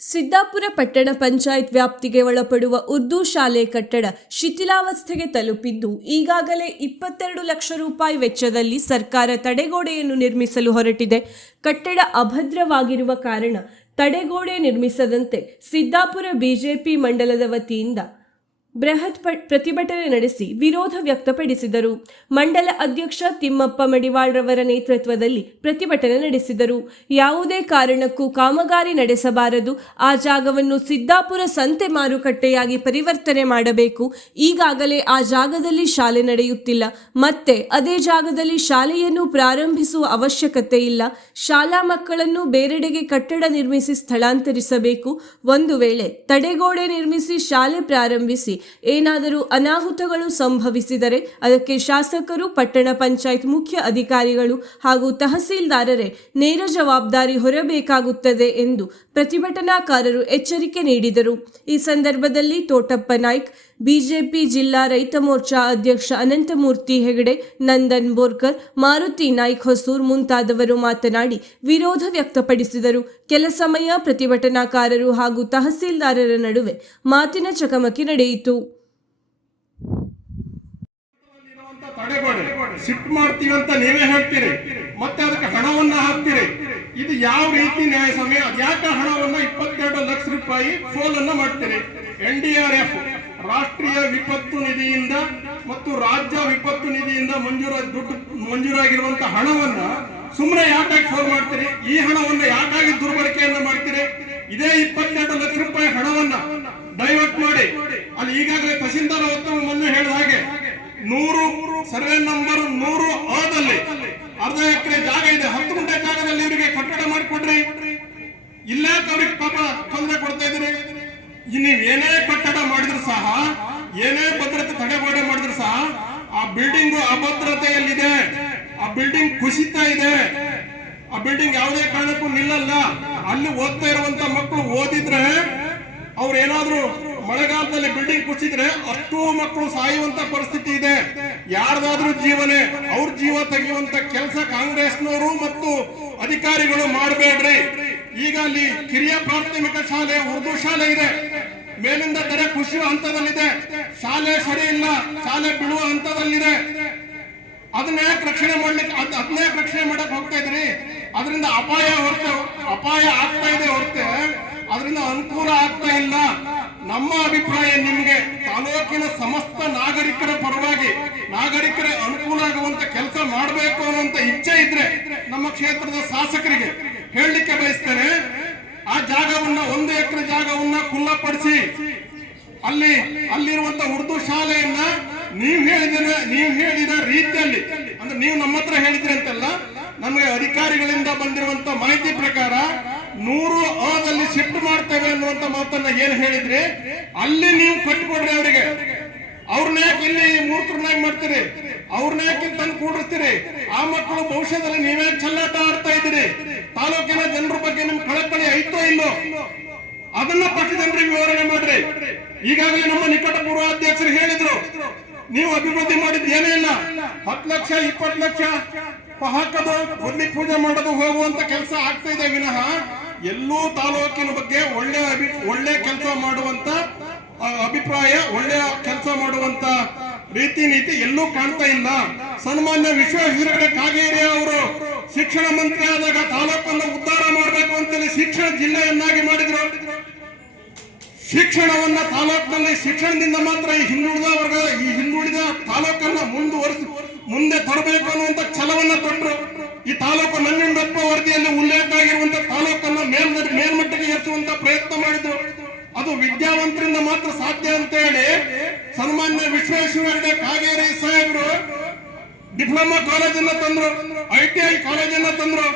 ಸಿದ್ದಾಪುರ ಪಟ್ಟಣ ಪಂಚಾಯತ್ ವ್ಯಾಪ್ತಿಗೆ ಒಳಪಡುವ ಉರ್ದು ಶಾಲೆ ಕಟ್ಟಡ ಶಿಥಿಲಾವಸ್ಥೆಗೆ ತಲುಪಿದ್ದು ಈಗಾಗಲೇ 22 ಲಕ್ಷ ರೂಪಾಯಿ ವೆಚ್ಚದಲ್ಲಿ ಸರ್ಕಾರ ತಡೆಗೋಡೆಯನ್ನು ನಿರ್ಮಿಸಲು ಹೊರಟಿದೆ. ಕಟ್ಟಡ ಅಭದ್ರವಾಗಿರುವ ಕಾರಣ ತಡೆಗೋಡೆ ನಿರ್ಮಿಸದಂತೆ ಸಿದ್ದಾಪುರ ಬಿಜೆಪಿ ಮಂಡಲದ ವತಿಯಿಂದ ಬೃಹತ್ ಪ್ರತಿಭಟನೆ ನಡೆಸಿ ವಿರೋಧ ವ್ಯಕ್ತಪಡಿಸಿದರು. ಮಂಡಲ ಅಧ್ಯಕ್ಷ ತಿಮ್ಮಪ್ಪ ಮಡಿವಾಳ್ರವರ ನೇತೃತ್ವದಲ್ಲಿ ಪ್ರತಿಭಟನೆ ನಡೆಸಿದರು. ಯಾವುದೇ ಕಾರಣಕ್ಕೂ ಕಾಮಗಾರಿ ನಡೆಸಬಾರದು, ಆ ಜಾಗವನ್ನು ಸಿದ್ದಾಪುರ ಸಂತೆ ಮಾರುಕಟ್ಟೆಯಾಗಿ ಪರಿವರ್ತನೆ ಮಾಡಬೇಕು. ಈಗಾಗಲೇ ಆ ಜಾಗದಲ್ಲಿ ಶಾಲೆ ನಡೆಯುತ್ತಿಲ್ಲ, ಮತ್ತೆ ಅದೇ ಜಾಗದಲ್ಲಿ ಶಾಲೆಯನ್ನು ಪ್ರಾರಂಭಿಸುವ ಅವಶ್ಯಕತೆ ಇಲ್ಲ. ಶಾಲಾ ಮಕ್ಕಳನ್ನು ಬೇರೆಡೆಗೆ ಕಟ್ಟಡ ನಿರ್ಮಿಸಿ ಸ್ಥಳಾಂತರಿಸಬೇಕು. ಒಂದು ವೇಳೆ ತಡೆಗೋಡೆ ನಿರ್ಮಿಸಿ ಶಾಲೆ ಪ್ರಾರಂಭಿಸಿ ಏನಾದರೂ ಅನಾಹುತಗಳು ಸಂಭವಿಸಿದರೆ ಅದಕ್ಕೆ ಶಾಸಕರು, ಪಟ್ಟಣ ಪಂಚಾಯತ್ ಮುಖ್ಯ ಅಧಿಕಾರಿಗಳು ಹಾಗೂ ತಹಸೀಲ್ದಾರರೇ ನೇರ ಜವಾಬ್ದಾರಿ ಹೊರಬೇಕಾಗುತ್ತದೆ ಎಂದು ಪ್ರತಿಭಟನಾಕಾರರು ಎಚ್ಚರಿಕೆ ನೀಡಿದರು. ಈ ಸಂದರ್ಭದಲ್ಲಿ ತೋಟಪ್ಪ ನಾಯ್ಕ್, ಬಿಜೆಪಿ ಜಿಲ್ಲಾ ರೈತ ಮೋರ್ಚಾ ಅಧ್ಯಕ್ಷ ಅನಂತಮೂರ್ತಿ ಹೆಗಡೆ, ನಂದನ್ ಬೋರ್ಕರ್, ಮಾರುತಿ ನಾಯ್ಕ್ ಹೊಸೂರ್ ಮುಂತಾದವರು ಮಾತನಾಡಿ ವಿರೋಧ ವ್ಯಕ್ತಪಡಿಸಿದರು. ಕೆಲ ಸಮಯ ಪ್ರತಿಭಟನಾಕಾರರು ಹಾಗೂ ತಹಸೀಲ್ದಾರರ ನಡುವೆ ಮಾತಿನ ಚಕಮಕಿ ನಡೆಯಿತು. ಶಿಫ್ಟ್ ಮಾಡ್ತೀವಿ ಅಂತ ನೀವೇ ಹೇಳ್ತೀರಿ, ಮತ್ತೆ ಅದಕ್ಕೆ ಹಣವನ್ನ ಹಾಕ್ತೀರಿ. ಇದು ಯಾವ ರೀತಿ ನ್ಯಾಯ ಸಮಯ? ಯಾಕೆ ಹಣವನ್ನ 22 ಲಕ್ಷ ರೂಪಾಯಿ ಫೋಲನ್ನ ಮಾಡ್ತೀರಿ? NDRF ರಾಷ್ಟ್ರೀಯ ವಿಪತ್ತು ನಿಧಿಯಿಂದ ಮತ್ತು ರಾಜ್ಯ ವಿಪತ್ತು ನಿಧಿಯಿಂದ ಮಂಜೂರಾಗಿರುವಂತಹ ಹಣವನ್ನ ಸುಮ್ಮನೆ ಯಾಕಾಗಿ ಫೋನ್ ಮಾಡ್ತೀರಿ? ಈ ಹಣವನ್ನ ಯಾಕಾಗಿ ದುರ್ಬಳಕೆಯನ್ನ ಮಾಡ್ತೀರಿ? ಇದೇ 22 ಲಕ್ಷ ರೂಪಾಯಿ ಹಣವನ್ನ ಡೈವರ್ಟ್ ಮಾಡಿ ಅಲ್ಲಿ ಈಗಾಗಲೇ ತಹಸೀಲ್ದಾರ್ ಮೊನ್ನೆ ಹೇಳಿದ ಹಾಗೆ 100 ಸರ್ವೆ ನಂಬರ್ 100 ಅದಲ್ಲಿ ಅರ್ಧ ಎಕರೆ ಜಾಗ ಇದೆ. 10 ಗುಂಟೆ ಜಾಗದಲ್ಲಿ ಇವರಿಗೆ ಕಟ್ಟಡ ಮಾಡಿಕೊಡ್ರಿ. ಇಲ್ಲ ಅವ್ರಿಗೆ ಪಾಪ ತೊಂದರೆ ಕೊಡ್ತಾ ಇದ್ರಿ. ನೀವು ಏನೇ ಕಟ್ಟಡ ಮಾಡಿದ್ರು ಸಹ, ಏನೇ ಭದ್ರತೆ ತಡೆಗೋಡೆ ಮಾಡಿದ್ರು ಸಹ ಆ ಬಿಲ್ಡಿಂಗ್ ಅಭದ್ರತೆಯಲ್ಲಿದೆ, ಆ ಬಿಲ್ಡಿಂಗ್ ಕುಸಿತಾ ಇದೆ, ಆ ಬಿಲ್ಡಿಂಗ್ ಯಾವುದೇ ಕಾರಣಕ್ಕೂ ನಿಲ್ಲಲ್ಲ. ಅಲ್ಲಿ ಓದ್ತಾ ಇರುವಂತ ಮಕ್ಕಳು ಓದಿದ್ರೆ ಅವ್ರು ಏನಾದ್ರು ಮಳೆಗಾಲದಲ್ಲಿ ಬಿಲ್ಡಿಂಗ್ ಕುಸಿದ್ರೆ ಅಷ್ಟು ಮಕ್ಕಳು ಸಾಯುವಂತ ಪರಿಸ್ಥಿತಿ ಇದೆ. ಯಾರ್ದಾದ್ರೂ ಜೀವನೇ ಅವ್ರ ಜೀವ ತೆಗೆಯುವಂತ ಕೆಲಸ ಕಾಂಗ್ರೆಸ್ನವರು ಮತ್ತು ಅಧಿಕಾರಿಗಳು ಮಾಡಬೇಡ್ರಿ. ಈಗ ಅಲ್ಲಿ ಕಿರಿಯ ಪ್ರಾಥಮಿಕ ಶಾಲೆ, ಉರ್ದು ಶಾಲೆ ಇದೆ, ಮೇಲಿಂದ ತೆರೆ ಕುಸಿಯುವ ಹಂತದಲ್ಲಿದೆ. ಶಾಲೆ ಸರಿ ಇಲ್ಲ, ಶಾಲೆ ಬೀಳುವ ಹಂತದಲ್ಲಿದೆ. ಅದನ್ನ ಯಾಕೆ ರಕ್ಷಣೆ ಮಾಡ್ಲಿಕ್ಕೆ, ಅದನ್ನ ಯಾಕೆ ರಕ್ಷಣೆ ಮಾಡಕ್ ಹೋಗ್ತಾ ಇದ್ರಿ? ಅದರಿಂದ ಅಪಾಯ ಆಗ್ತಾ ಇದೆ ಹೊರತೆ ಅದರಿಂದ ಅನುಕೂಲ ಆಗ್ತಾ ಇಲ್ಲ. ನಮ್ಮ ಅಭಿಪ್ರಾಯ ನಿಮ್ಗೆ ತಾಲೂಕಿನ ಸಮಸ್ತ ನಾಗರಿಕರ ಪರವಾಗಿ, ನಾಗರಿಕರ ಅನುಕೂಲ ಆಗುವಂತ ಕೆಲಸ ಮಾಡಬೇಕು ಅನ್ನುವಂತ ಇಚ್ಛೆ ಇದ್ರೆ ನಮ್ಮ ಕ್ಷೇತ್ರದ ಶಾಸಕರಿಗೆ ಹೇಳಲಿಕ್ಕೆ ಬಯಸ್ತೇನೆ. ಆ ಜಾಗವನ್ನ 1 ಎಕರೆ ಜಾಗವನ್ನ ಖುಲ್ಲಾಪಡಿಸಿ ಅಲ್ಲಿರುವಂತ ಉರ್ದು ಶಾಲೆಯನ್ನ ನೀವು ಹೇಳಿದ ರೀತಿಯಲ್ಲಿ, ಅಂದ್ರೆ ನೀವು ನಮ್ಮ ಹತ್ರ ಹೇಳಿದ್ರಿ ಅಂತಲ್ಲ, ನಮಗೆ ಅಧಿಕಾರಿಗಳಿಂದ ಬಂದಿರುವಂತ ಮಾಹಿತಿ ಪ್ರಕಾರ 100 ಅದಲ್ಲಿ ಶಿಫ್ಟ್ ಮಾಡ್ತೇವೆ ಅನ್ನುವಂತ ಮಾತನ್ನ ಏನ್ ಹೇಳಿದ್ರಿ, ಅಲ್ಲಿ ನೀವು ಕಟ್ಟಿಕೊಡ್ರಿ ಅವರಿಗೆ. ಅವ್ರನ್ನ ಯಾಕೆ ಇಲ್ಲಿ ಮೂರ್ತರನ್ನಾಗಿ ಮಾಡ್ತೀರಿ? ಅವ್ರನ್ನ ಯಾಕೆ ತಂದು ಕೂಡಿಸ್ತೀರಿ? ಆ ಮಕ್ಕಳು ಭವಿಷ್ಯದಲ್ಲಿ ನೀವೇ ಚೆಲ್ಲಾಟ ಆಡ್ತಾ ಇದ್ದೀರಿ. ತಾಲೂಕಿನ ಜನರ ಬಗ್ಗೆ ನಿಮ್ ಕಳಕಳಿ ಐತೋ ಇಲ್ಲೋ ಅದನ್ನ ಪಕ್ಷ ಜನರಿಗೆ ವಿವರಣೆ ಮಾಡ್ರಿ. ಈಗಾಗಲೇ ನಮ್ಮ ನಿಕಟ ಪೂರ್ವಾಧ್ಯಕ್ಷರು ಹೇಳಿದ್ರು, ನೀವು ಅಭಿವೃದ್ಧಿ ಮಾಡಿದ್ದು ಏನೇ ಇಲ್ಲ, 10 ಲಕ್ಷ 20 ಲಕ್ಷ ಹಾಕೋದು, ಒಳ್ಳೆ ಪೂಜೆ ಮಾಡೋದು, ಹೋಗುವಂತ ಕೆಲಸ ಆಗ್ತಾ ಇದೆ ವಿನಃ ಎಲ್ಲೂ ತಾಲೂಕಿನ ಬಗ್ಗೆ ಒಳ್ಳೆ ಕೆಲಸ ಮಾಡುವಂತ ಅಭಿಪ್ರಾಯ, ಒಳ್ಳೆಯ ಕೆಲಸ ಮಾಡುವಂತ ರೀತಿ ನೀತಿ ಎಲ್ಲೂ ಕಾಣ್ತಾ ಇಲ್ಲ. ಸನ್ಮಾನ್ಯ ವಿಶ್ವೇಶ್ವರ ಕಾಗೇರಿ ಅವರು ಶಿಕ್ಷಣ ಮಂತ್ರಿ ಆದಾಗ ತಾಲೂಕನ್ನು ಉದ್ಧಾರ ಮಾಡಬೇಕು ಅಂತೇಳಿ ಶಿಕ್ಷಣ ಜಿಲ್ಲೆಯನ್ನಾಗಿ ಮಾಡಿದ್ರು. ಶಿಕ್ಷಣವನ್ನ ತಾಲೂಕಿನಲ್ಲಿ ಶಿಕ್ಷಣದಿಂದ ಮಾತ್ರ ಈ ಹಿಂದುಳಿದ ತಾಲೂಕನ್ನ ಮುಂದೆ ತರಬೇಕು ಅನ್ನುವಂತ ಛಲವನ್ನ ತೊಟ್ಟರು. ಈ ತಾಲೂಕು ನಂಜುಂಡಪ್ಪ ವರದಿಯಲ್ಲಿ ಉಲ್ಲೇಖ ಆಗಿರುವಂತ ತಾಲೂಕನ್ನ ಮೇಲ್ಮಟ್ಟಕ್ಕೆ ಎತ್ತುವಂತ ಪ್ರಯತ್ನ ಮಾಡಿದ್ರು. ಅದು ವಿದ್ಯಾವಂತರಿಂದ ಮಾತ್ರ ಸಾಧ್ಯ ಅಂತ ಹೇಳಿ ಸನ್ಮಾನ್ಯ ವಿಶ್ವೇಶ್ವರ ಕಾಗೇರಿ ಸಾಹೇಬರು ಡಿಪ್ಲೊಮಾ ಕಾಲೇಜನ್ನ ತಂದ್ರು, ITI ಕಾಲೇಜನ್ನ ತಂದ್ರು,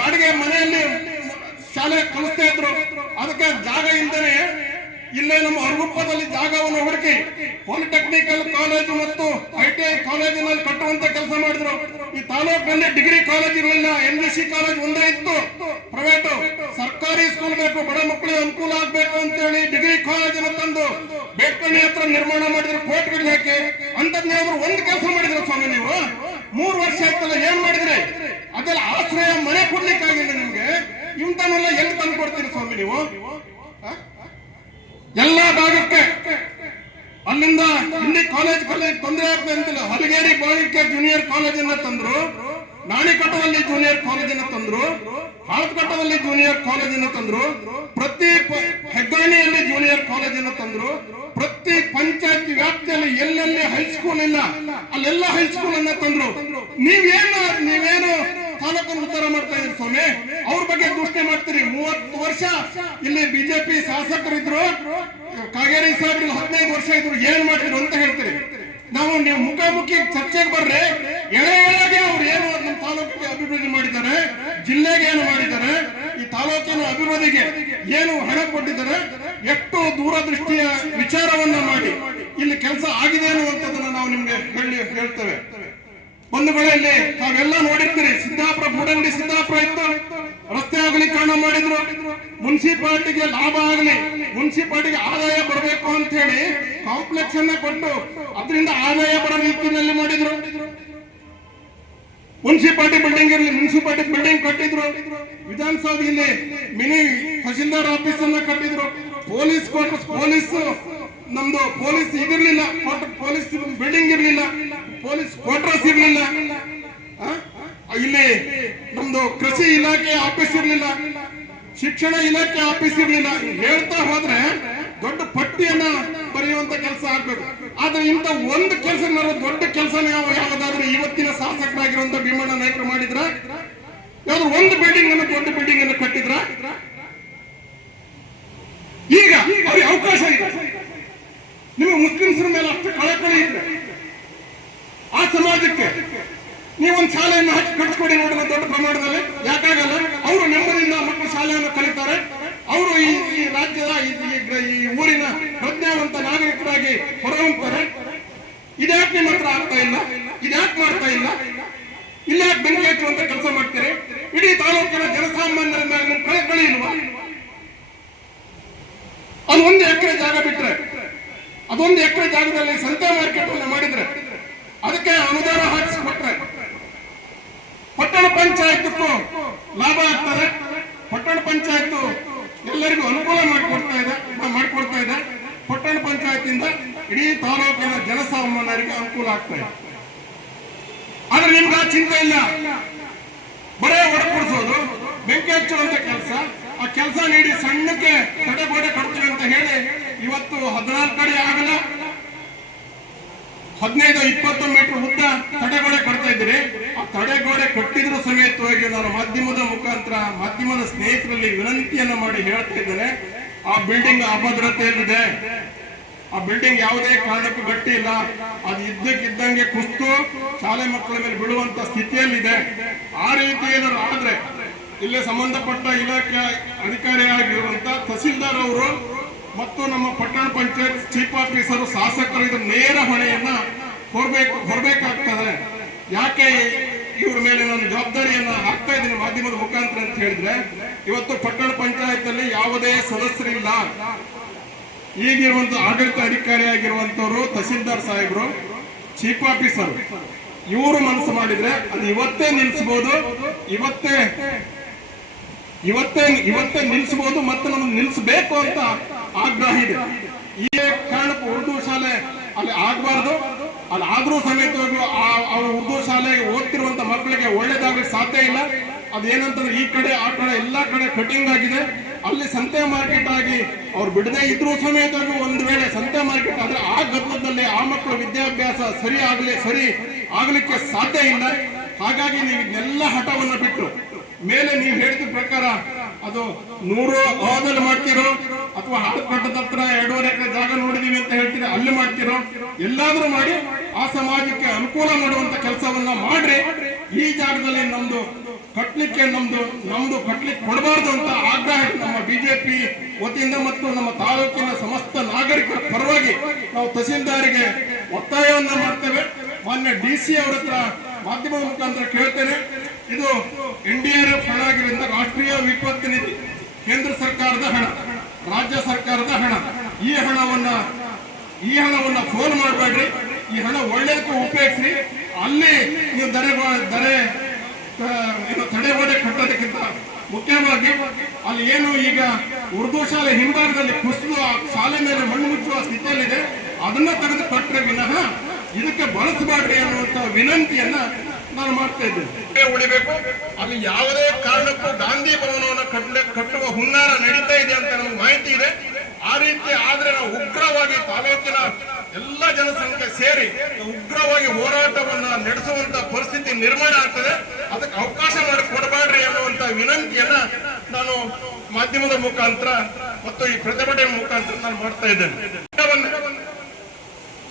ಬಾಡಿಗೆ ಮನೆಯಲ್ಲಿ ಶಾಲೆ ಕಲಿಸ್ತಾ ಇದ್ರು. ಅದಕ್ಕೆ ಜಾಗ ಇಲ್ಲದೆ ಇಲ್ಲೇ ನಮ್ಮ ಅರಗುಪ್ಪದಲ್ಲಿ ಜಾಗವನ್ನು ಹುಡುಕಿ ಪಾಲಿಟೆಕ್ನಿಕಲ್ ಕಾಲೇಜು ಮತ್ತು ITI ಕಾಲೇಜಿನಲ್ಲಿ ಕಟ್ಟುವಂತ ಕೆಲಸ ಮಾಡಿದ್ರು. ಈ ತಾಲೂಕಿನಲ್ಲಿ ಡಿಗ್ರಿ ಕಾಲೇಜ್ ಇರಲಿಲ್ಲ, MSc ಕಾಲೇಜ್ ಒಂದೇ ಇತ್ತು. ಪ್ರೈವೇಟ್ ಸರ್ಕಾರಿ ಸ್ಕೂಲ್ ಬೇಕು, ಬಡ ಮಕ್ಕಳಿಗೆ ಅನುಕೂಲ ಆಗ್ಬೇಕು ಅಂತ ಹೇಳಿ ಡಿಗ್ರಿ ಕಾಲೇಜನ್ನು ತಂದು ಬೇಡ್ಕಣಿ ಹತ್ರ ನಿರ್ಮಾಣ ಮಾಡಿದ್ರು, ಕೋರ್ಟ್ಗಳಿಗೆ ಹಾಕಿ. ಅಂತದ್ನೇನಾದ್ರು ಒಂದು ಕೆಲಸ ಮಾಡಿದ್ರು ಸ್ವಾಮಿ ನೀವು? 3 ವರ್ಷ ಆಯ್ತಲ್ಲ, ಏನ್ ಮಾಡಿದ್ರಿ? ಅದೆಲ್ಲ ಆಶ್ರಯ ಮನೆ ಕೊಡ್ಲಿಕ್ಕಾಗಿಲ್ಲ ನಿಮ್ಗೆ. ಇಂಥವನ್ನೆಲ್ಲ ಎಲ್ಲಿ ತಂದು ಕೊಡ್ತೀರಿ ಸ್ವಾಮಿ ನೀವು? ಎಲ್ಲಾ ಭಾಗಕ್ಕೆ ಅಲ್ಲಿಂದ ಇಲ್ಲಿ ಕಾಲೇಜ್ ತೊಂದರೆ ಆಗ್ತದೆ ಅಂತಿಲ್ಲ. ಹಲಗೇರಿ ಭಾಗಕ್ಕೆ ಜೂನಿಯರ್ ಕಾಲೇಜನ್ನ ತಂದ್ರು, ನಾಣಿಕಟ್ಟದಲ್ಲಿ ಜೂನಿಯರ್ ಕಾಲೇಜನ್ನ ತಂದ್ರು, ಹಾಳಕಟ್ಟದಲ್ಲಿ ಜೂನಿಯರ್ ಕಾಲೇಜನ್ನ ತಂದ್ರು, ಪ್ರತಿ ಹೆಗ್ಗಾಣಿಯಲ್ಲಿ ಜೂನಿಯರ್ ಕಾಲೇಜನ್ನ ತಂದ್ರು, ಪ್ರತಿ ಪಂಚಾಯತ್ ವ್ಯಾಪ್ತಿಯಲ್ಲಿ ಎಲ್ಲೆಲ್ಲಿ ಹೈಸ್ಕೂಲ್ ಇಲ್ಲ ಅಲ್ಲೆಲ್ಲ ಹೈಸ್ಕೂಲ್ ಅನ್ನ ತಂದ್ರು. ನೀವೇನು ತಾಲೂಕನ್ನು ಉದ್ಧಾರ ಮಾಡ್ತಾ ಇದ್ರಿ ಸ್ವಾಮಿ? ಅವ್ರ ಬಗ್ಗೆ ದೂಷಣೆ ಮಾಡ್ತೀರಿ. 30 ವರ್ಷ ಇಲ್ಲಿ ಬಿಜೆಪಿ ಶಾಸಕರಿದ್ರು, ಕಾಗೇರಿ ಸಾಹೇಬ್ರು 15 ವರ್ಷ ಇದ್ರು, ಏನ್ ಮಾಡಿದ್ರು ಅಂತ ಹೇಳ್ತೀರಿ. ನೀವು ಮುಖಾಮುಖಿ ಚರ್ಚೆಗೆ ಬರ್ರಿ. ಎಳೆಗೆ ಅವ್ರು ಏನು ನಮ್ಮ ತಾಲೂಕಿಗೆ ಅಭಿವೃದ್ಧಿ ಮಾಡಿದ್ದಾರೆ, ಜಿಲ್ಲೆಗೆ ಏನು ಮಾಡಿದ್ದಾರೆ, ಈ ತಾಲೂಕಿನ ಅಭಿವೃದ್ಧಿಗೆ ಏನು ಹಣ ಕೊಟ್ಟಿದ್ದಾರೆ, ಎಷ್ಟು ದೂರದೃಷ್ಟಿಯ ವಿಚಾರವನ್ನ ಮಾಡಿ ಇಲ್ಲಿ ಕೆಲಸ ಆಗಿದೆ ಅನ್ನುವಂಥದ್ದನ್ನ ನಾವು ನಿಮ್ಗೆ ಹೇಳ್ತೇವೆ. ಬಂಧುಗಳಲ್ಲಿ ತಾವೆಲ್ಲ ನೋಡಿರ್ತೀರಿ, ಸಿದ್ದಾಪುರ ಗೂಡಂಗಡಿ ಸಿದ್ದಾಪುರ ಇತ್ತು, ರಸ್ತೆ ಅಗಲೀಕರಣ ಮಾಡಿದ್ರು, ಮುನ್ಸಿಪಾಲಿಟಿಗೆ ಲಾಭ ಆಗಲಿ, ಮುನ್ಸಿಪಾಲಿಟಿಗೆ ಆದಾಯ ಬರಬೇಕು ಅಂತ ಹೇಳಿ ಕಾಂಪ್ಲೆಕ್ಸ್ ಅನ್ನ ಕೊಟ್ಟು ಅದರಿಂದ ಆದಾಯ ಬರೋ ರೀತಿಯಲ್ಲಿ ಮಾಡಿದ್ರು. ಮುನ್ಸಿಪಾಲಿಟಿ ಬಿಲ್ಡಿಂಗ್ ಕಟ್ಟಿದ್ರು, ವಿಧಾನಸೌಧ ಇಲ್ಲಿ ಮಿನಿ ತಹಶೀಲ್ದಾರ್ ಆಫೀಸ್ ಅನ್ನ ಕಟ್ಟಿದ್ರು, ಪೊಲೀಸ್ ನಮ್ದು ಪೊಲೀಸ್ ಇದಿರ್ಲಿಲ್ಲ, ಪೊಲೀಸ್ ಬಿಲ್ಡಿಂಗ್ ಇರ್ಲಿಲ್ಲ, ಪೊಲೀಸ್ ಕ್ವಾರ್ಟರ್ಸ್ ಇರ್ಲಿಲ್ಲ, ಇಲ್ಲಿ ನಮ್ದು ಕೃಷಿ ಇಲಾಖೆ ಆಫೀಸ್ ಇರ್ಲಿಲ್ಲ, ಶಿಕ್ಷಣ ಇಲಾಖೆ ಆಫೀಸ್ ಇರ್ಲಿಲ್ಲ. ಹೇಳ್ತಾ ಹೋದ್ರೆ ದೊಡ್ಡ ಪಟ್ಟಿಯನ್ನ ಬರೆಯುವಂತ ಕೆಲಸ ಆಗ್ಬೇಕು. ಆದ್ರೆ ಇಂತ ಒಂದು ಕೆಲಸ ದೊಡ್ಡ ಕೆಲಸ ಯಾವ್ದಾದ್ರೆ ಇವತ್ತಿನ ಶಾಸಕರಾಗಿರುವಂತ ಭೀಮಣ್ಣ ನಾಯ್ಕರು ಮಾಡಿದ್ರ? ಯಾವ್ದು ಒಂದು ದೊಡ್ಡ ಬಿಲ್ಡಿಂಗ್ ಅನ್ನು ಕಟ್ಟಿದ್ರ? ಈಗ ಅವ್ರಿಗೆ ಅವಕಾಶ ಇದೆ. ನಿಮಗೆ ಮುಸ್ಲಿಮ್ಸರ ಮೇಲೆ ಅಷ್ಟು ಕಳಕಳಿ ಇದ್ರೆ ಆ ಸಮಾಜಕ್ಕೆ ನೀವೊಂದು ಶಾಲೆಯನ್ನು ಕಟ್ಟಿಸ್ಕೊಡಿ ನೋಡಿದ ದೊಡ್ಡ ಪ್ರಮಾಣದಲ್ಲಿ. ಯಾಕಾಗಲ್ಲ? ಅವರು ನೆಮ್ಮದಿಯಿಂದ ಮಕ್ಕಳು ಶಾಲೆಯನ್ನು ಕಲಿತಾರೆ, ಅವರು ಈ ರಾಜ್ಯದ ಈ ಊರಿನ ಪ್ರಜ್ಞಾವಂತ ನಾಗರಿಕರಾಗಿ ಹೊರಹೊಮ್ಮುತ್ತಾರೆ. ಇದ್ಯಾಕೆ ನಿಮ್ಮ ಹತ್ರ ಆಗ್ತಾ ಇಲ್ಲ? ಇದ್ಯಾಕೆ ಮಾಡ್ತಾ ಇಲ್ಲ? ಇಲ್ಲಾಕೆ ಬೆಂಕಿ ಹಚ್ಚುವಂತ ಕೆಲಸ ಮಾಡ್ತೀರಿ? ಇಡೀ ತಾಲೂಕಿನ ಜನಸಾಮಾನ್ಯರ ಮೇಲೆ ನಿಮ್ಮ ಕಳಕಳಿ ಇಲ್ವಾ? ಅದೊಂದು ಎಕರೆ ಜಾಗ ಬಿಟ್ರೆ, ಅದೊಂದು ಎಕರೆ ಜಾಗದಲ್ಲಿ ಸಂತೆ ಮಾರ್ಕೆಟ್ ಅನ್ನು ಮಾಡಿದ್ರೆ, ಅದಕ್ಕೆ ಅನುದಾನ ಹಾಕಿಸಿಕೊಟ್ರೆ ಪಟ್ಟಣ ಪಂಚಾಯತ್ಗೂ ಲಾಭ ಆಗ್ತದೆ. ಪಟ್ಟಣ ಪಂಚಾಯತ್ ಎಲ್ಲರಿಗೂ ಅನುಕೂಲ ಮಾಡಿಕೊಡ್ತಾ ಇದೆ. ಪಟ್ಟಣ ಪಂಚಾಯತಿಂದ ಇಡೀ ತಾಲೂಕಿನ ಜನಸಾಮಾನ್ಯರಿಗೆ ಅನುಕೂಲ ಆಗ್ತಾ ಇದೆ. ಆದ್ರೆ ನಿಮ್ಗೆ ಆ ಚಿಂತೆ ಇಲ್ಲ. ಬರೇ ಒಡಪಡಿಸೋದು, ಬೆಂಕಿ ಹಚ್ಚುವಂತ ಕೆಲಸ, ಆ ಕೆಲಸ ನೀಡಿ ಸಣ್ಣಕ್ಕೆ ತಡೆಗೋಡೆ ಕಟ್ತೀವಿ ಅಂತ ಹೇಳಿ ಇವತ್ತು 14 ಅಡಿ ಆಗಲ್ಲ, 15-20 ಮೀಟರ್ ಉದ್ದ ತಡೆಗೋಡೆ ಕಟ್ತಾ ಇದ್ದೀರಿ. ಆ ತಡೆಗೋಡೆ ಕಟ್ಟಿದ್ರು ಸಮೇತವಾಗಿ ನಾನು ಮಾಧ್ಯಮದ ಮುಖಾಂತರ ಮಾಧ್ಯಮದ ಸ್ನೇಹಿತರಲ್ಲಿ ವಿನಂತಿಯನ್ನ ಮಾಡಿ ಹೇಳ್ತಾ ಇದ್ದೇನೆ, ಆ ಬಿಲ್ಡಿಂಗ್ ಅಭದ್ರತೆಯಲ್ಲಿದೆ. ಆ ಬಿಲ್ಡಿಂಗ್ ಯಾವುದೇ ಕಾರಣಕ್ಕೂ ಗಟ್ಟಿ ಇಲ್ಲ. ಅದು ಇದ್ದಕ್ಕಿದ್ದಂಗೆ ಕುಸ್ತು ಶಾಲೆ ಮಕ್ಕಳ ಮೇಲೆ ಬಿಡುವಂತ ಸ್ಥಿತಿಯಲ್ಲಿದೆ. ಆ ರೀತಿ ಏನಾದ್ರು ಆದ್ರೆ ಇಲ್ಲೇ ಸಂಬಂಧಪಟ್ಟ ಇಲಾಖೆ ಅಧಿಕಾರಿಯಾಗಿರುವಂತ ತಹಸೀಲ್ದಾರ್ ಅವರು ಮತ್ತು ನಮ್ಮ ಪಟ್ಟಣ ಪಂಚಾಯತ್ ಚೀಫ್ ಆಫೀಸರ್ ಶಾಸಕರು ಇದರ ನೇರ ಹೊಣೆಯನ್ನ ಹೊರಬೇಕಾಗ್ತದೆ. ಯಾಕೆ ಇವ್ರ ಮೇಲೆ ನಾನು ಜವಾಬ್ದಾರಿಯನ್ನ ಹಾಕ್ತಾ ಇದ್ದೀನಿ ಮಾಧ್ಯಮದ ಮುಖಾಂತರ ಅಂತ ಹೇಳಿದ್ರೆ, ಇವತ್ತು ಪಟ್ಟಣ ಪಂಚಾಯತ್ ಅಲ್ಲಿ ಯಾವುದೇ ಸದಸ್ಯರಿಲ್ಲ. ಈಗಿರುವಂತ ಆಡಳಿತ ಅಧಿಕಾರಿಯಾಗಿರುವಂತವರು ತಹಸೀಲ್ದಾರ್ ಸಾಹೇಬ್ರು, ಚೀಫ್ ಆಫೀಸರ್, ಇವರು ಮನಸ್ಸು ಮಾಡಿದ್ರೆ ಅದು ಇವತ್ತೇ ನಿಲ್ಲಿಸಬಹುದು, ಇವತ್ತೇ ನಿಲ್ಲಿಸಬಹುದು ಮತ್ತು ನಮ್ಗೆ ನಿಲ್ಲಿಸಬೇಕು ಅಂತ ಆಗ್ರಹ ಇದೆ. ಈ ಕಾರಣಕ್ಕೂ ಉರ್ದು ಶಾಲೆ ಅಲ್ಲಿ ಆಗಬಾರ್ದು. ಅಲ್ಲಿ ಆದ್ರೂ ಸಮೇತವಾಗಿ ಆ ಉರ್ದು ಶಾಲೆಗೆ ಓದ್ತಿರುವಂತ ಮಕ್ಕಳಿಗೆ ಒಳ್ಳೇದಾಗಲಿಕ್ಕೆ ಸಾಧ್ಯ ಇಲ್ಲ. ಅದೇನಂತಂದ್ರೆ ಈ ಕಡೆ ಆ ಕಡೆ ಎಲ್ಲಾ ಕಡೆ ಕಟಿಂಗ್ ಆಗಿದೆ. ಅಲ್ಲಿ ಸಂತೆ ಮಾರ್ಕೆಟ್ ಆಗಿ ಅವ್ರು ಬಿಡದೆ ಇದ್ರೂ ಸಮೇತವಾಗಿ ಒಂದು ವೇಳೆ ಸಂತೆ ಮಾರ್ಕೆಟ್ ಆದ್ರೆ ಆ ಗದ್ದಲದಲ್ಲಿ ಆ ಮಕ್ಕಳ ವಿದ್ಯಾಭ್ಯಾಸ ಸರಿ ಆಗ್ಲಿಕ್ಕೆ ಸಾಧ್ಯ ಇಲ್ಲ. ಹಾಗಾಗಿ ನೀವು ಇದನ್ನೆಲ್ಲ ಹಠವನ್ನ ಬಿಟ್ಟು ಮೇಲೆ ನೀವು ಹೇಳಿದ ಪ್ರಕಾರ ಅದು 100 ಅಹದಲ್ಲಿ ಮಾಡ್ತಿರೋ ಅಥವಾ ಹಾಳಕಟ್ಟದ ಹತ್ರ 2.5 ಎಕರೆ ಜಾಗ ನೋಡಿದೀವಿ ಅಂತ ಹೇಳ್ತೀರಿ, ಅಲ್ಲಿ ಮಾಡ್ತಿರೋ, ಎಲ್ಲಾದ್ರೂ ಮಾಡಿ ಆ ಸಮಾಜಕ್ಕೆ ಅನುಕೂಲ ಮಾಡುವಂತ ಕೆಲಸವನ್ನ ಮಾಡ್ರಿ. ಈ ಜಾಗದಲ್ಲಿ ನಮ್ದು ಕಟ್ಲಿಕ್ಕೆ ಕೊಡಬಾರ್ದು ಅಂತ ಆಗ್ರಹ ನಮ್ಮ ಬಿಜೆಪಿ ವತಿಯಿಂದ ಮತ್ತು ನಮ್ಮ ತಾಲೂಕಿನ ಸಮಸ್ತ ನಾಗರಿಕರ ಪರವಾಗಿ ನಾವು ತಹಸೀಲ್ದಾರಿಗೆ ಒತ್ತಾಯವನ್ನ ಮಾಡ್ತೇವೆ. ಮಾನ್ಯ DC ಅವರ ಹತ್ರ ಮಾಧ್ಯಮದ ಮುಖಾಂತರ ಕೇಳ್ತೇನೆ, ಇದು NDRF ಹಣ ಆಗಿರೋದ್ರಿಂದ ರಾಷ್ಟ್ರೀಯ ವಿಪತ್ತು ನಿಧಿ, ಕೇಂದ್ರ ಸರ್ಕಾರದ ಹಣ, ರಾಜ್ಯ ಸರ್ಕಾರದ ಹಣ. ಈ ಹಣವನ್ನ ಫೋನ್ ಮಾಡಬೇಡ್ರಿ. ಈ ಹಣ ಒಳ್ಳೆಯದಕ್ಕೆ ಉಪಯೋಗಿಸ್ರಿ. ಅಲ್ಲಿ ನೀವು ತಡೆಗೋಡೆ ಕಟ್ಟೋದಕ್ಕಿಂತ ಮುಖ್ಯವಾಗಿ ಅಲ್ಲಿ ಏನು ಈಗ ಉರ್ದು ಶಾಲೆ ಹಿಂಭಾಗದಲ್ಲಿ ಕುಸಿದು ಆ ಶಾಲೆ ಮೇಲೆ ಮಣ್ಣು ಮುಚ್ಚುವ ಸ್ಥಿತಿಯಲ್ಲಿದೆ, ಅದನ್ನ ತೆಗೆದು ಕಟ್ಟರೆ ವಿನಃ ಇದಕ್ಕೆ ಬಳಸಬಾರ್ರಿ ಅನ್ನುವಂತ ವಿನಂತಿಯನ್ನ ನಾನು ಮಾಡ್ತಾ ಇದ್ದೇನೆ. ಉಳಿಬೇಕು, ಅಲ್ಲಿ ಯಾವುದೇ ಕಾರಣಕ್ಕೂ ಗಾಂಧಿ ಭವನವನ್ನು ಕಟ್ಟುವ ಹುನ್ನಾರ ನಡೀತಾ ಇದೆ ಅಂತ ನಮ್ಗೆ ಮಾಹಿತಿ ಇದೆ. ಆ ರೀತಿ ಆದ್ರೆ ನಾವು ಉಗ್ರವಾಗಿ ತಾಲೂಕಿನ ಎಲ್ಲ ಜನಸಂಖ್ಯೆ ಸೇರಿ ಉಗ್ರವಾಗಿ ಹೋರಾಟವನ್ನ ನಡೆಸುವಂತ ಪರಿಸ್ಥಿತಿ ನಿರ್ಮಾಣ ಆಗ್ತದೆ. ಅದಕ್ಕೆ ಅವಕಾಶ ಮಾಡಿ ಕೊಡಬಾರ್ರಿ ಅನ್ನುವಂತ ವಿನಂತಿಯನ್ನ ನಾನು ಮಾಧ್ಯಮದ ಮುಖಾಂತರ ಮತ್ತು ಈ ಪ್ರತಿಭಟನೆ ಮುಖಾಂತರ ನಾನು ಮಾಡ್ತಾ ಇದ್ದೇನೆ.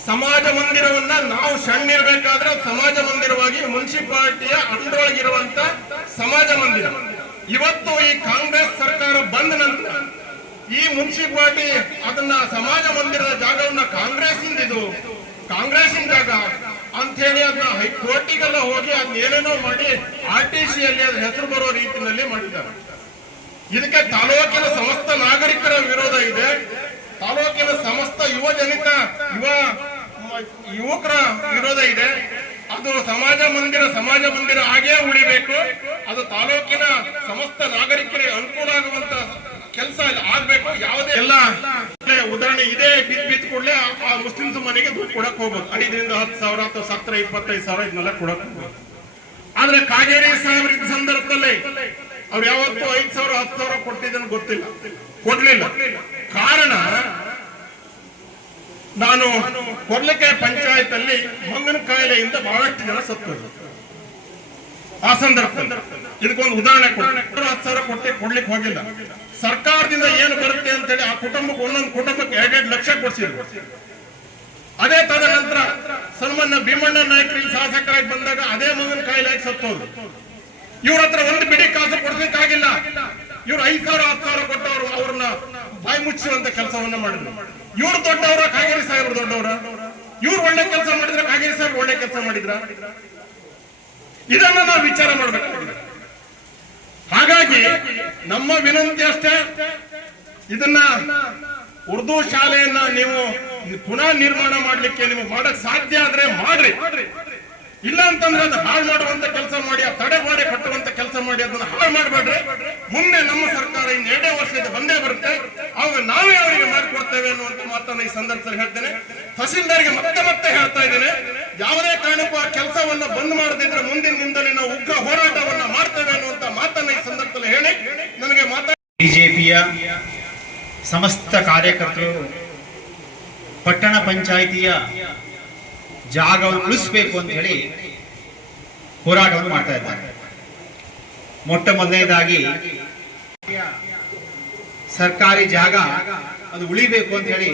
ಸಮಾಜ ಮಂದಿರವನ್ನ ನಾವು ಸಣ್ಣಿರ್ಬೇಕಾದ್ರೆ ಸಮಾಜ ಮಂದಿರವಾಗಿ ಮುನ್ಸಿಪಾಲಿಟಿಯ ಅಂಡರೊಳಗಿರುವಂತ ಸಮಾಜ ಮಂದಿರ ಇವತ್ತು ಈ ಕಾಂಗ್ರೆಸ್ ಸರ್ಕಾರ ಬಂದ ನಂತರ ಈ ಮುನ್ಸಿಪಾಲಿಟಿ ಅದನ್ನ ಸಮಾಜ ಮಂದಿರದ ಜಾಗವನ್ನ ಕಾಂಗ್ರೆಸ್ಸಿನ ಜಾಗ ಅಂತ ಹೇಳಿ ಅದನ್ನ ಹೈಕೋರ್ಟಿಗೆಲ್ಲ ಹೋಗಿ ಅದನ್ನ ಏನೇನೋ ಮಾಡಿ RTC ಅಲ್ಲಿ ಅದ್ರ ಹೆಸರು ಬರೋ ರೀತಿಯಲ್ಲಿ ಮಾಡಿದ್ದಾರೆ. ಇದಕ್ಕೆ ತಾಲೂಕಿನ ಸಮಸ್ತ ನಾಗರಿಕರ ವಿರೋಧ ಇದೆ. ತಾಲೂಕಿನ ಸಮಸ್ತ ಯುವಕರ ವಿರೋಧ ಇದೆ. ಅದು ಸಮಾಜ ಮಂದಿರ ಹಾಗೇ ಉಳಿಬೇಕು. ಅದು ತಾಲೂಕಿನ ಸಮಸ್ತ ನಾಗರಿಕರಿಗೆ ಅನುಕೂಲ ಆಗುವಂತ ಕೆಲಸ ಆಗ್ಬೇಕು. ಯಾವುದೇ ಎಲ್ಲ ಉದಾಹರಣೆ ಇದೇ ಬಿತ್ ಕೂಡಲೇ ಆ ಮುಸ್ಲಿಮ್ಸ್ ಮನೆಗೆ ದುಡ್ಡು ಕೊಡಕ್ ಹೋಗ್ಬೋದು, 5ರಿಂದ 10,000 ಅಥವಾ 17,000-25,000 ಇದನ್ನೆಲ್ಲ ಕೊಡಕ್ ಹೋಗ್ಬೋದು. ಆದ್ರೆ ಕಾಗೇರಿ ಸಾಹೇಬ್ರ ಸಂದರ್ಭದಲ್ಲಿ ಅವ್ರು ಯಾವತ್ತೂ 5,000 10,000 ಕೊಟ್ಟಿದ್ದನ್ನು ಗೊತ್ತಿಲ್ಲ, ಕೊಡ್ಲಿಲ್ಲ. ಕಾರಣ ನಾನು ಕೊರ್ಲಕೆರೆ ಪಂಚಾಯತ್ ಅಲ್ಲಿ ಮಂಗನ ಕಾಯಿಲೆಯಿಂದ ಬಹಳಷ್ಟು ಜನ ಸತ್ತರು. ಆ ಸಂದರ್ಭದಲ್ಲಿ ಇದಕ್ಕೊಂದು ಉದಾಹರಣೆ 10,000 ಕೊಡ್ಲಿಕ್ಕೆ ಹೋಗಿಲ್ಲ. ಸರ್ಕಾರದಿಂದ ಏನು ಬರುತ್ತೆ ಅಂತ ಹೇಳಿ ಆ ಕುಟುಂಬಕ್ಕೆ ಒಂದೊಂದು ಕುಟುಂಬಕ್ಕೆ 2 ಲಕ್ಷ ಕೊಡ್ಸಿದ್ರು. ಅದೇ ತದನಂತರ ಸನ್ಮಾನ್ಯ ಭೀಮಣ್ಣ ನಾಯ್ಕರು ಇಲ್ಲಿ ಶಾಸಕರಾಗಿ ಬಂದಾಗ ಅದೇ ಮಂಗನ ಕಾಯಿಲೆ ಸತ್ತೋದ್ರು. ಇವ್ರ ಹತ್ರ ಒಂದು ಬಿಡಿ ಕಾಸು ಕೊಡ್ಲಿಕ್ಕಾಗಿಲ್ಲ. ಇವ್ರು 5,000 10,000 ಕೊಟ್ಟವರು ಅವ್ರನ್ನ ಬಾಯಿ ಮುಚ್ಚುವಂತ ಕೆಲಸವನ್ನ ಮಾಡಿದ್ರು. ಇವ್ರು ದೊಡ್ಡವರ, ಕಾಗೇರಿ ಸಾಹೇಬ್ರು ದೊಡ್ಡವರ? ಇವ್ರು ಒಳ್ಳೆ ಕೆಲಸ ಮಾಡಿದ್ರೆ ಕಾಗೇರಿ ಸಾಹೇಬ್ರು ಒಳ್ಳೆ ಕೆಲಸ ಮಾಡಿದ್ರ? ಇದನ್ನ ನಾವು ವಿಚಾರ ಮಾಡ್ಬೇಕಾಗಿದೆ. ಹಾಗಾಗಿ ನಮ್ಮ ವಿನಂತಿ ಅಷ್ಟೇ, ಇದನ್ನ ಉರ್ದು ಶಾಲೆಯನ್ನ ನೀವು ಪುನಃ ನಿರ್ಮಾಣ ಮಾಡ್ಲಿಕ್ಕೆ ನಿಮಗೆ ಮಾಡಕ್ ಸಾಧ್ಯ ಆದ್ರೆ ಮಾಡ್ರಿ. ಇಲ್ಲ ಅಂತಂದ್ರೆ ಅದನ್ನ ಹಾಳು ಮಾಡುವಂತ ಕೆಲಸ ಮಾಡಿ, ಆ ತಡೆಗೋಡೆ ಕಟ್ಟುವಂತ ಕೆಲಸ ಮಾಡಿ, ಅದನ್ನ ಹಾಳು ಮಾಡಬೇಡ್ರಿ. ಮುಂದೆ ನಮ್ಮ ಸರ್ಕಾರ ಇನ್ನು 2 ವರ್ಷದ ಬಂದೇ ಬರುತ್ತೆ, ಅವಾಗ ನಾವೇ ಅವರಿಗೆ ಮಾಡಿಕೊಡ್ತೇವೆ ಅನ್ನುವಂತ ಮಾತನ್ನ ಈ ಸಂದರ್ಭದಲ್ಲಿ ಹೇಳ್ತೇನೆ. ತಹಸೀಲ್ದಾರ್ಗೆ ಮತ್ತೆ ಹೇಳ್ತಾ ಇದ್ದೇನೆ, ಯಾವುದೇ ಕಾರಣಕ್ಕೂ ಆ ಕೆಲಸವನ್ನ ಬಂದ್ ಮಾಡದಿದ್ರೆ ಮುಂದಿನ ದಿನದಲ್ಲಿ ನಾವು ಉಗ್ರ ಹೋರಾಟವನ್ನ ಮಾಡ್ತೇವೆ ಅನ್ನುವಂತ ಮಾತನ್ನ ಈ ಸಂದರ್ಭದಲ್ಲಿ ಹೇಳಿ ನನಗೆ ಬಿಜೆಪಿಯ ಸಮಸ್ತ ಕಾರ್ಯಕರ್ತರು ಪಟ್ಟಣ ಪಂಚಾಯಿತಿಯ ಜಾಗವನ್ನು ಉಳಿಸಬೇಕು ಅಂತ ಹೇಳಿ ಹೋರಾಟವನ್ನು ಮಾಡ್ತಾ ಇದ್ದಾರೆ. ಮೊಟ್ಟ ಮೊದಲನೇದಾಗಿ ಸರ್ಕಾರಿ ಜಾಗ ಅದು ಉಳಿಬೇಕು ಅಂತ ಹೇಳಿ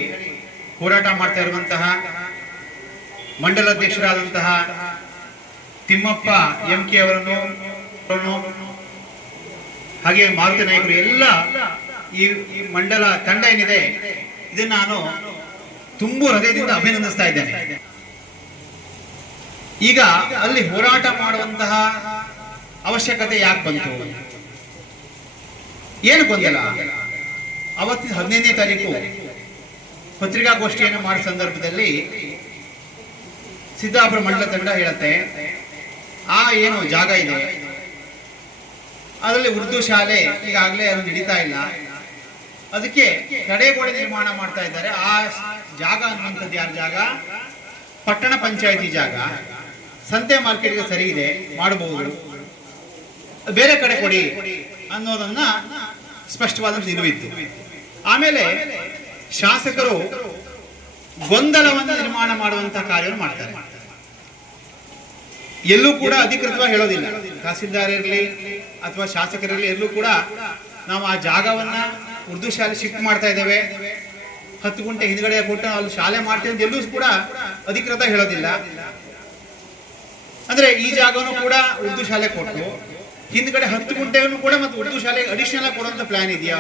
ಹೋರಾಟ ಮಾಡ್ತಾ ಇರುವಂತಹ ಮಂಡಲಾಧ್ಯಕ್ಷರಾದಂತಹ ತಿಮ್ಮಪ್ಪ MK ಅವರನ್ನು ಹಾಗೆ ಮಾರುತಿ ನಾಯಕರು ಎಲ್ಲ ಈ ಮಂಡಲ ತಂಡ ಏನಿದೆ ಇದನ್ನ ನಾನು ತುಂಬು ಹೃದಯದಿಂದ ಅಭಿನಂದಿಸ್ತಾ ಇದ್ದೇನೆ. ಈಗ ಅಲ್ಲಿ ಹೋರಾಟ ಮಾಡುವಂತಹ ಅವಶ್ಯಕತೆ ಯಾಕೆ ಬಂತು? ಏನು ಗೊಂದಲ? ಅವತ್ತಿನ 15ನೇ ತಾರೀಕು ಪತ್ರಿಕಾಗೋಷ್ಠಿಯನ್ನು ಮಾಡಿದ ಸಂದರ್ಭದಲ್ಲಿ ಸಿದ್ದಾಪುರ ಮಂಡಲ ತಂಡ ಹೇಳುತ್ತೆ, ಏನು ಜಾಗ ಇದೆ ಅದರಲ್ಲಿ ಉರ್ದು ಶಾಲೆ ಈಗಾಗಲೇ ಅದು ನಡೀತಾ ಇಲ್ಲ, ಅದಕ್ಕೆ ತಡೆಗೋಡೆ ನಿರ್ಮಾಣ ಮಾಡ್ತಾ ಇದ್ದಾರೆ. ಆ ಜಾಗ ಅನ್ನುವಂಥದ್ದು ಯಾರ ಜಾಗ? ಪಟ್ಟಣ ಪಂಚಾಯಿತಿ ಜಾಗ. ಸಂತೆ ಮಾರ್ಕೆಟ್ಗೆ ಸರಿ ಇದೆ, ಮಾಡಬಹುದು, ಬೇರೆ ಕಡೆ ಕೊಡಿ ಅನ್ನೋದನ್ನ ಸ್ಪಷ್ಟವಾದ ನಿಲುವಿತ್ತು. ಆಮೇಲೆ ಶಾಸಕರು ಗೊಂದಲವನ್ನು ನಿರ್ಮಾಣ ಮಾಡುವಂತಹ ಕಾರ್ಯವನ್ನು ಮಾಡ್ತಾರೆ. ಎಲ್ಲೂ ಕೂಡ ಅಧಿಕೃತವಾಗಿ ಹೇಳೋದಿಲ್ಲ, ತಹಸೀಲ್ದಾರ್ ಇರಲಿ ಅಥವಾ ಶಾಸಕರಿರಲಿ, ಎಲ್ಲೂ ಕೂಡ ನಾವು ಆ ಜಾಗವನ್ನ ಉರ್ದು ಶಾಲೆ ಶಿಫ್ಟ್ ಮಾಡ್ತಾ ಇದ್ದೇವೆ, 10 ಗುಂಟೆ ಹಿಂದ್ಗಡೆ ಕೊಟ್ಟು ಅಲ್ಲಿ ಶಾಲೆ ಮಾಡ್ತೇವೆ ಅಂತ ಎಲ್ಲೂ ಕೂಡ ಅಧಿಕೃತ ಹೇಳೋದಿಲ್ಲ. ಅಂದ್ರೆ ಈ ಜಾಗವನ್ನು ಕೂಡ ಉರ್ದು ಶಾಲೆ ಕೊಟ್ಟು ಹಿಂದ್ಗಡೆ 10 ಗುಂಟೆಯನ್ನು ಕೂಡ ಮತ್ತೆ ಉರ್ದು ಶಾಲೆ ಅಡಿಷನಲ್ ಕೊಡುವಂತ ಪ್ಲಾನ್ ಇದೆಯಾ?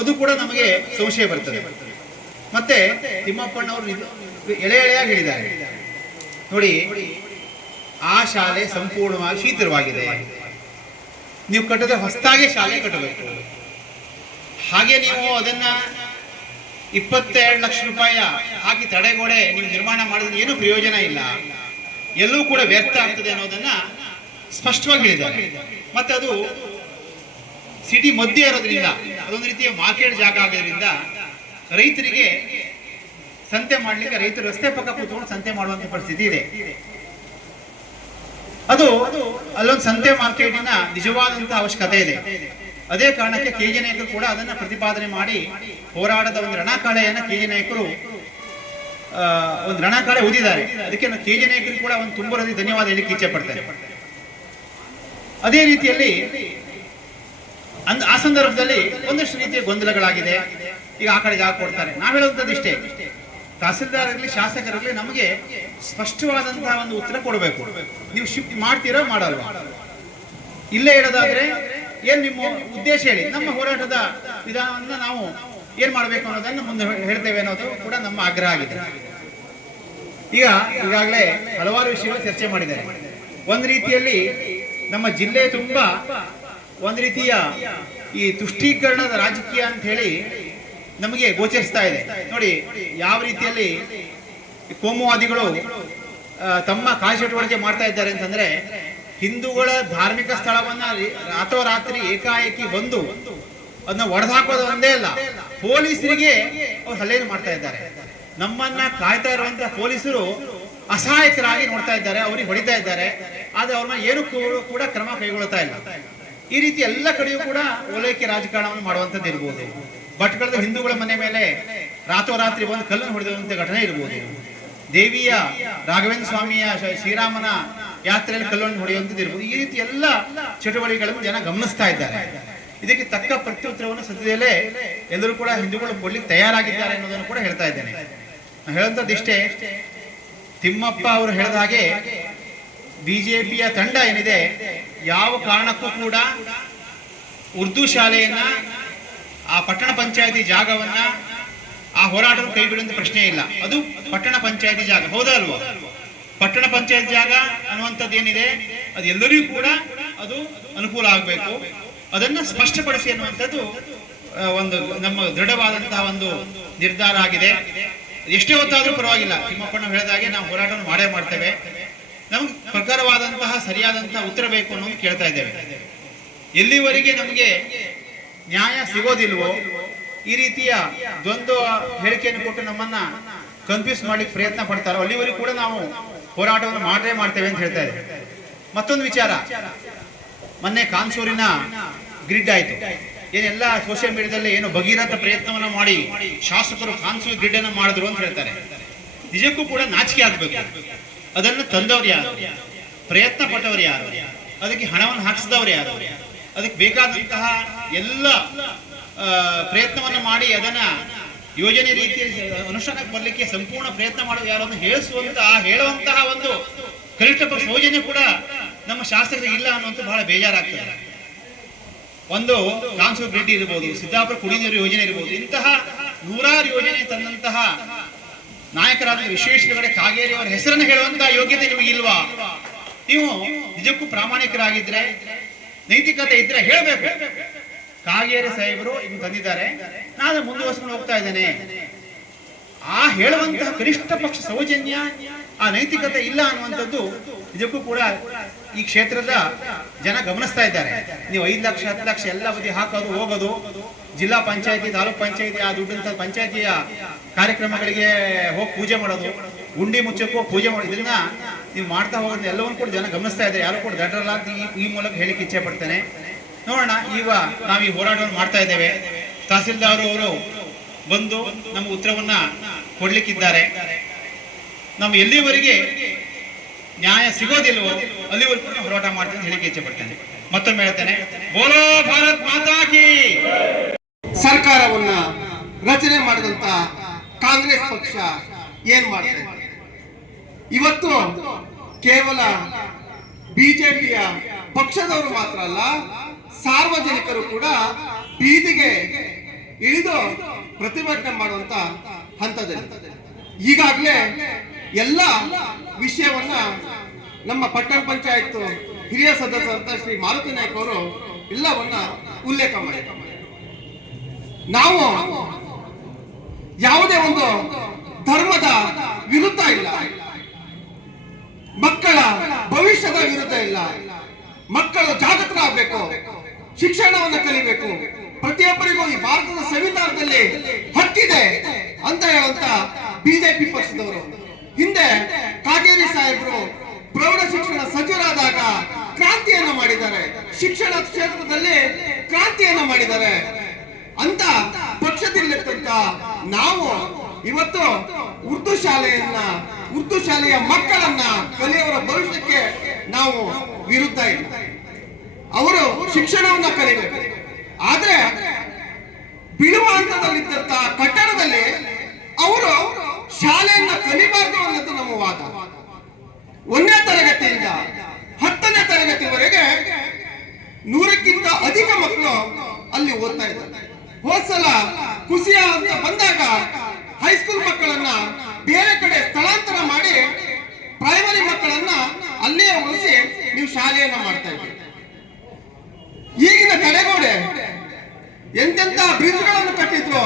ಅದು ಕೂಡ ನಮಗೆ ಸಂಶಯ ಬರ್ತದೆ. ಮತ್ತೆ ತಿಮ್ಮಪ್ಪಣ್ಣವರು ಎಳೆಯಾಗಿ ಹೇಳಿದ್ದಾರೆ ನೋಡಿ, ಆ ಶಾಲೆ ಸಂಪೂರ್ಣವಾಗಿ ಶಿಥಿಲವಾಗಿದೆ, ನೀವು ಕಟ್ಟದೆ ಹೊಸದಾಗಿ ಶಾಲೆ ಕಟ್ಟಬೇಕು. ಹಾಗೆ ನೀವು ಅದನ್ನ 22 ಲಕ್ಷ ರೂಪಾಯಿ ಹಾಕಿ ತಡೆಗೋಡೆ ನೀವು ನಿರ್ಮಾಣ ಮಾಡಿದ್ರೆ ಏನು ಪ್ರಯೋಜನ ಇಲ್ಲ, ಎಲ್ಲೂ ಕೂಡ ವ್ಯರ್ಥ ಆಗ್ತದೆ ಅನ್ನೋದನ್ನ ಸ್ಪಷ್ಟವಾಗಿ ಹೇಳಿದ್ದಾರೆ. ಮತ್ತೆ ಅದು ಸಿಟಿ ಮಧ್ಯೆ ಇರೋದ್ರಿಂದ ಅದೊಂದು ರೀತಿಯ ಮಾರ್ಕೆಟ್ ಜಾಗ ಆಗೋದ್ರಿಂದ ರೈತರಿಗೆ ಸಂತೆ ಮಾಡ್ಲಿಕ್ಕೆ ರೈತರು ರಸ್ತೆ ಪಕ್ಕ ಕೂತ್ಕೊಂಡು ಸಂತೆ ಮಾಡುವಂತ ಪರಿಸ್ಥಿತಿ ಇದೆ. ಅದು ಅಲ್ಲೊಂದು ಸಂತೆ ಮಾರ್ಕೆಟಿನ ನಿಜವಾದಂತಹ ಅವಶ್ಯಕತೆ ಇದೆ. ಅದೇ ಕಾರಣಕ್ಕೆ ಕೆಜಿ ನಾಯಕರು ಕೂಡ ಅದನ್ನ ಪ್ರತಿಪಾದನೆ ಮಾಡಿ ಹೋರಾಟದ ಒಂದು ರಣಕಾಳೆಯನ್ನ ಕೆಜಿ ನಾಯಕರು ಒಂದು ರಣಕಾಳೆ ಓದಿದ್ದಾರೆ. ಅದಕ್ಕೆ ನಾನು ಕೆಜಿ ನಾಯಕರಿಗೆ ಕೂಡ ಒಂದು ತುಂಬ ಧನ್ಯವಾದ ಹೇಳಲಿಕ್ಕೆ ಇಚ್ಛೆ ಪಡ್ತೇನೆ. ಅದೇ ರೀತಿಯಲ್ಲಿ ಆ ಸಂದರ್ಭದಲ್ಲಿ ಒಂದಷ್ಟು ರೀತಿಯ ಗೊಂದಲಗಳಾಗಿದೆ. ಈಗ ಆ ಕಡೆ ಜಾಗ ಕೊಡ್ತಾರೆ. ನಾವು ಹೇಳುವಂಥದ್ದು ಇಷ್ಟೇ, ತಹಸೀಲ್ದಾರ್ ಇರಲಿ ಶಾಸಕರಿರಲಿ ನಮಗೆ ಸ್ಪಷ್ಟವಾದಂತಹ ಒಂದು ಉತ್ತರ ಕೊಡಬೇಕು. ನೀವು ಶಿಫ್ಟ್ ಮಾಡ್ತೀರಾ ಮಾಡಲ್ವಾ? ಇಲ್ಲೇ ಹೇಳೋದಾದ್ರೆ ಏನ್ ನಿಮ್ಮ ಉದ್ದೇಶ ಹೇಳಿ, ನಮ್ಮ ಹೋರಾಟದ ವಿಧಾನವನ್ನ ನಾವು ಏನ್ ಮಾಡ್ಬೇಕು ಅನ್ನೋದನ್ನು ಮುಂದೆ ಹೇಳ್ತೇವೆ ಅನ್ನೋದು ಕೂಡ ನಮ್ಮ ಆಗ್ರಹ ಆಗಿದೆ. ಈಗಾಗಲೇ ಹಲವಾರು ವಿಷಯಗಳು ಚರ್ಚೆ ಮಾಡಿದ್ದಾರೆ. ಒಂದು ರೀತಿಯಲ್ಲಿ ನಮ್ಮ ಜಿಲ್ಲೆ ತುಂಬಾ ಒಂದು ರೀತಿಯ ಈ ತುಷ್ಟೀಕರಣದ ರಾಜಕೀಯ ಅಂತ ಹೇಳಿ ನಮಗೆ ಗೋಚರಿಸ್ತಾ ಇದೆ. ನೋಡಿ ಯಾವ ರೀತಿಯಲ್ಲಿ ಕೋಮುವಾದಿಗಳು ತಮ್ಮ ಕಾರ್ಯಚಟುವಟಿಕೆ ಮಾಡ್ತಾ ಇದ್ದಾರೆ ಅಂತಂದ್ರೆ, ಹಿಂದೂಗಳ ಧಾರ್ಮಿಕ ಸ್ಥಳವನ್ನ ರಾತ್ರೋರಾತ್ರಿ ಏಕಾಏಕಿ ಬಂದು ಅದನ್ನ ಒಡೆದಾಕೋದು ಒಂದೇ ಅಲ್ಲ, ಪೊಲೀಸರಿಗೆ ಅವ್ರು ಹಲ್ಲೆಯನ್ನು ಮಾಡ್ತಾ ಇದ್ದಾರೆ. ನಮ್ಮನ್ನ ಕಾಯ್ತಾ ಇರುವಂತಹ ಪೊಲೀಸರು ಅಸಹಾಯಕರಾಗಿ ನೋಡ್ತಾ ಇದ್ದಾರೆ, ಅವ್ರಿಗೆ ಹೊಡಿತಾ ಇದ್ದಾರೆ. ಆದ್ರೆ ಅವ್ರ ಮೇಲೆ ಏನು ಕೂಡ ಕ್ರಮ ಕೈಗೊಳ್ತಾ ಇಲ್ಲ. ಈ ರೀತಿ ಎಲ್ಲ ಕಡೆಯೂ ಕೂಡ ಓಲೈಕೆ ರಾಜಕಾರಣವನ್ನು ಮಾಡುವಂತದ್ದು ಇರ್ಬೋದು. ಭಟ್ಕಳದ ಹಿಂದೂಗಳ ಮನೆ ಮೇಲೆ ರಾತ್ರೋರಾತ್ರಿ ಬಂದು ಕಲ್ಲನ್ನು ಹೊಡೆದಂತ ಘಟನೆ ಇರ್ಬೋದು. ದೇವಿಯ ರಾಘವೇಂದ್ರ ಸ್ವಾಮಿಯ ಶ್ರೀರಾಮನ ಯಾತ್ರೆಯಲ್ಲಿ ಕಲ್ಲನ್ನು ಹೊಡೆಯುವಂಥದ್ದು ಇರ್ಬೋದು. ಈ ರೀತಿ ಎಲ್ಲ ಚಟುವಟಿಕೆಗಳನ್ನು ಜನ ಗಮನಿಸ್ತಾ ಇದ್ದಾರೆ. ಇದಕ್ಕೆ ತಕ್ಕ ಪ್ರತ್ಯುತ್ತರವನ್ನು ಸದ್ಯದಲ್ಲೇ ಎಲ್ಲರೂ ಕೂಡ ಹಿಂದೂಗಳು ಕೊಡ್ಲಿಕ್ಕೆ ತಯಾರಾಗಿದ್ದಾರೆ ಅನ್ನೋದನ್ನು ಕೂಡ ಹೇಳ್ತಾ ಇದ್ದೇನೆ. ನಾನು ಹೇಳುವಂಥದ್ದು ಇಷ್ಟೇ, ತಿಮ್ಮಪ್ಪ ಅವರು ಹೇಳಿದ ಹಾಗೆ ಬಿಜೆಪಿಯ ತಂಡ ಏನಿದೆ ಯಾವ ಕಾರಣಕ್ಕೂ ಕೂಡ ಉರ್ದು ಶಾಲೆಯನ್ನ, ಆ ಪಟ್ಟಣ ಪಂಚಾಯತಿ ಜಾಗವನ್ನ, ಆ ಹೋರಾಟವನ್ನು ಕೈ ಬಿಡುವಂತ ಪ್ರಶ್ನೆ ಇಲ್ಲ. ಅದು ಪಟ್ಟಣ ಪಂಚಾಯತಿ ಜಾಗ, ಹೌದಾ ಅಲ್ವಾ? ಪಟ್ಟಣ ಪಂಚಾಯತ್ ಜಾಗ ಅನ್ನುವಂಥದ್ದು ಏನಿದೆ ಅದು ಎಲ್ಲರಿಗೂ ಕೂಡ ಅದು ಅನುಕೂಲ ಆಗಬೇಕು. ಅದನ್ನ ಸ್ಪಷ್ಟಪಡಿಸಿ ಅನ್ನುವಂಥದ್ದು ಒಂದು ನಮ್ಮ ದೃಢವಾದಂತಹ ಒಂದು ನಿರ್ಧಾರ ಆಗಿದೆ. ಎಷ್ಟೇ ಹೊತ್ತಾದ್ರೂ ಪರವಾಗಿಲ್ಲ, ತಿಮ್ಮಪ್ಪಣ್ಣ ಹೇಳಿದಾಗೆ ನಾವು ಹೋರಾಟವನ್ನು ಮಾಡೇ ಮಾಡ್ತೇವೆ. ನಮ್ಗೆ ಪ್ರಕಾರವಾದಂತಹ ಸರಿಯಾದಂತಹ ಉತ್ತರ ಬೇಕು ಅನ್ನೋದು ಕೇಳ್ತಾ ಇದ್ದೇವೆ. ಎಲ್ಲಿವರೆಗೆ ನಮಗೆ ನ್ಯಾಯ ಸಿಗೋದಿಲ್ವೋ, ಈ ರೀತಿಯ ದ್ವಂದ್ವ ಹೇಳಿಕೆಯನ್ನು ಕೊಟ್ಟು ನಮ್ಮನ್ನ ಕನ್ಫ್ಯೂಸ್ ಮಾಡ್ಲಿಕ್ಕೆ ಪ್ರಯತ್ನ ಪಡ್ತಾರೋ ಅಲ್ಲಿವರೆಗೂ ಕೂಡ ನಾವು ಹೋರಾಟವನ್ನು ಮಾಡೇ ಮಾಡ್ತೇವೆ ಅಂತ ಹೇಳ್ತಾ ಇದ್ದೇವೆ. ಮತ್ತೊಂದು ವಿಚಾರ, ಮೊನ್ನೆ ಕಾನ್ಸೂರಿನ ಗ್ರಿಡ್ ಆಯ್ತು. ಏನೆಲ್ಲ ಸೋಷಿಯಲ್ ಮೀಡಿಯಾದಲ್ಲಿ ಏನು ಭಗೀರಥ ಪ್ರಯತ್ನವನ್ನ ಮಾಡಿ ಶಾಸಕರು ಕಾನ್ಸೂರ್ ಗ್ರಿಡ್ ಅನ್ನು ಮಾಡಿದ್ರು ಅಂತ ಹೇಳ್ತಾರೆ. ನಿಜಕ್ಕೂ ಕೂಡ ನಾಚಿಕೆ ಆಗ್ಬೇಕು. ಅದನ್ನು ತಂದವರು ಯಾರು? ಪ್ರಯತ್ನ ಪಟ್ಟವರು ಯಾರು? ಅದಕ್ಕೆ ಹಣವನ್ನು ಹಾಕಿಸಿದವರು ಯಾರು? ಅದಕ್ಕೆ ಬೇಕಾದಂತಹ ಎಲ್ಲ ಪ್ರಯತ್ನವನ್ನು ಮಾಡಿ ಅದನ್ನ ಯೋಜನೆ ರೀತಿಯ ಅನುಷ್ಠಾನಕ್ಕೆ ಬರಲಿಕ್ಕೆ ಸಂಪೂರ್ಣ ಪ್ರಯತ್ನ ಮಾಡೋದು ಯಾರು ಅಂತ ಹೇಳುವಂತಹ ಒಂದು ಕನಿಷ್ಠ ಯೋಜನೆ ಕೂಡ ನಮ್ಮ ಶಾಸಕರಿಗೆ ಇಲ್ಲ ಅನ್ನುವಂಥ ಬಹಳ ಬೇಜಾರಾಗ್ತದೆ. ಒಂದು ಕಾನ್ಸೂರ್ ಗ್ರಿಡ್ ಇರ್ಬೋದು, ಸಿದ್ದಾಪುರ ಕುಡಿಯುವ ನೀರು ಯೋಜನೆ ಇರ್ಬೋದು, ಇಂತಹ ನೂರಾರು ಯೋಜನೆ ತಂದಂತಹ ನಾಯಕರಾದ ವಿಶ್ವೇಶ್ವರ ಕಾಗೇರಿ ಅವರ ಹೆಸರನ್ನು ಹೇಳುವಂತಹ ಯೋಗ್ಯತೆ ನಿಮಗೆ ಇಲ್ವಾ? ನೀವು ನಿಜಕ್ಕೂ ಪ್ರಾಮಾಣಿಕರಾಗಿದ್ರೆ, ನೈತಿಕತೆ ಇದ್ರೆ ಹೇಳಬೇಕು. ಕಾಗೇರಿ ಸಾಹೇಬರು ಇನ್ನು ತಂದಿದ್ದಾರೆ, ನಾನು ಮುಂದುವರ್ಸ್ಕೊಂಡು ಹೋಗ್ತಾ ಇದ್ದೇನೆ. ಆ ಹೇಳುವಂತಹ ಕನಿಷ್ಠ ಪಕ್ಷ ಸೌಜನ್ಯ, ಆ ನೈತಿಕತೆ ಇಲ್ಲ ಅನ್ನುವಂಥದ್ದು ನಿಜಕ್ಕೂ ಕೂಡ ಈ ಕ್ಷೇತ್ರದ ಜನ ಗಮನಿಸ್ತಾ ಇದ್ದಾರೆ. ನೀವು 5 ಲಕ್ಷ 10 ಲಕ್ಷ ಎಲ್ಲ ಬದಿ ಹಾಕೋದು ಹೋಗೋದು, ಜಿಲ್ಲಾ ಪಂಚಾಯತಿ ತಾಲೂಕ್ ಪಂಚಾಯತಿ ಆ ದುಡ್ಡಂತ ಪಂಚಾಯತಿಯ ಕಾರ್ಯಕ್ರಮಗಳಿಗೆ ಹೋಗಿ ಪೂಜೆ ಮಾಡೋದು, ಗುಂಡಿ ಮುಚ್ಚಕ್ಕೂ ಪೂಜೆ ಮಾಡೋದು, ಇದನ್ನ ನೀವು ಮಾಡ್ತಾ ಹೋಗೋದು ಎಲ್ಲವನ್ನೂ ಕೂಡ ಜನ ಗಮನಿಸ್ತಾ ಇದ್ದಾರೆ. ಯಾರು ಕೂಡ ದಡ್ಡರಲ್ಲ ಅಂತ ಈ ಮೂಲಕ ಹೇಳಿಕ್ಕೆ ಇಚ್ಛೆ ಪಡ್ತೇನೆ. ನೋಡೋಣ, ಈಗ ನಾವು ಈ ಹೋರಾಟವನ್ನು ಮಾಡ್ತಾ ಇದ್ದೇವೆ. ತಹಸೀಲ್ದಾರ್ ಅವರು ಬಂದು ನಮ್ಮ ಉತ್ತರವನ್ನ ಕೊಡ್ಲಿಕ್ಕಿದ್ದಾರೆ. ನಾವು ಎಲ್ಲಿವರೆಗೆ ನ್ಯಾಯ ಸಿಗೋದಿಲ್ವೋ ಅಲ್ಲಿವರೆಗೂ ಹೋರಾಟ ಮಾಡ್ತೀನಿ ಹೇಳಿಕೆ ಇಚ್ಛೆ ಪಡ್ತೇನೆ. ಮತ್ತೊಮ್ಮೆ ಹೇಳ್ತೇನೆ, ಬೋಲೋ ಭಾರತ್ ಮಾತಾ ಕಿ. ಸರ್ಕಾರವನ್ನ ರಚನೆ ಮಾಡಿದಂತ ಕಾಂಗ್ರೆಸ್ ಪಕ್ಷ ಏನ್ ಮಾಡ್ತಾ ಇದೆ? ಇವತ್ತು ಕೇವಲ ಬಿಜೆಪಿಯ ಪಕ್ಷದವರು ಮಾತ್ರ ಅಲ್ಲ, ಸಾರ್ವಜನಿಕರು ಕೂಡ ಬೀದಿಗೆ ಇಳಿದು ಪ್ರತಿಭಟನೆ ಮಾಡುವಂತ ಹಂತದಲ್ಲಿ ಈಗಾಗಲೇ ಎಲ್ಲ ವಿಷಯವನ್ನ ನಮ್ಮ ಪಟ್ಟಣ ಪಂಚಾಯತ್ ಹಿರಿಯ ಸದಸ್ಯರಂತ ಶ್ರೀ ಮಾರುತಿ ನಾಯ್ಕ ಅವರು ಎಲ್ಲವನ್ನ ಉಲ್ಲೇಖ ಮಾಡಿದ್ದಾರೆ. ನಾವು ಯಾವುದೇ ಒಂದು ಧರ್ಮದ ವಿರುದ್ಧ ಇಲ್ಲ, ಮಕ್ಕಳ ಭವಿಷ್ಯದ ವಿರುದ್ಧ ಇಲ್ಲ. ಮಕ್ಕಳು ಜಾಗೃತರಾಗಬೇಕು, ಶಿಕ್ಷಣವನ್ನು ಕಲಿಬೇಕು, ಪ್ರತಿಯೊಬ್ಬರಿಗೂ ಈ ಭಾರತದ ಸಂವಿಧಾನದಲ್ಲಿ ಹಕ್ಕಿದೆ ಅಂತ ಹೇಳುವಂತ ಬಿಜೆಪಿ ಪಕ್ಷದವರು. ಹಿಂದೆ ಕಾಗೇರಿ ಸಾಹೇಬರು ಪ್ರೌಢ ಶಿಕ್ಷಣ ಸಚಿವರಾದಾಗ ಕ್ರಾಂತಿಯನ್ನ ಮಾಡಿದ್ದಾರೆ, ಶಿಕ್ಷಣ ಕ್ಷೇತ್ರದಲ್ಲಿ ಕ್ರಾಂತಿಯನ್ನ ಮಾಡಿದ್ದಾರೆ ಅಂತ ಪಕ್ಷದಲ್ಲಿರ್ತಂತ ನಾವು ಇವತ್ತು ಉರ್ದು ಶಾಲೆಯ ಮಕ್ಕಳನ್ನ ಕಲಿಯವರ ಭವಿಷ್ಯಕ್ಕೆ ನಾವು ವಿರುದ್ಧ ಇಲ್ಲ. ಅವರು ಶಿಕ್ಷಣವನ್ನ ಕಲಿಬೇಕು, ಆದ್ರೆ ಬಿಡುವ ಹಂತದಲ್ಲಿದ್ದಂತ ಕಟ್ಟಡದಲ್ಲಿ ಅವರು ಶಾಲೆಯನ್ನ ಕಲಿಬಾರದು ಅನ್ನೋದು ನಮ್ಮ ವಾದ. 1ನೇ ತರಗತಿಯಿಂದ 10ನೇ ತರಗತಿವರೆಗೆ 100ಕ್ಕಿಂತ ಅಧಿಕ ಮಕ್ಕಳು ಅಲ್ಲಿ ಓದ್ತಾ ಇದ್ದಾರೆ. ಹೋದ್ಸಲ ಕುಸಿಯಾ ಅಂತ ಬಂದಾಗ ಹೈಸ್ಕೂಲ್ ಮಕ್ಕಳನ್ನ ಬೇರೆ ಕಡೆ ಸ್ಥಳಾಂತರ ಮಾಡಿ ಪ್ರೈಮರಿ ಮಕ್ಕಳನ್ನ ಅಲ್ಲೇ ಉಳಿಸಿ ನೀವು ಶಾಲೆಯನ್ನ ಮಾಡ್ತಾ ಇದ್ದೀರಿ. ಈಗಿನ ತಡೆಗೋಡೆ ಎಂತೆಂತ ಬ್ರಿಡ್ಜ್ಗಳನ್ನು ಕಟ್ಟಿದ್ರು,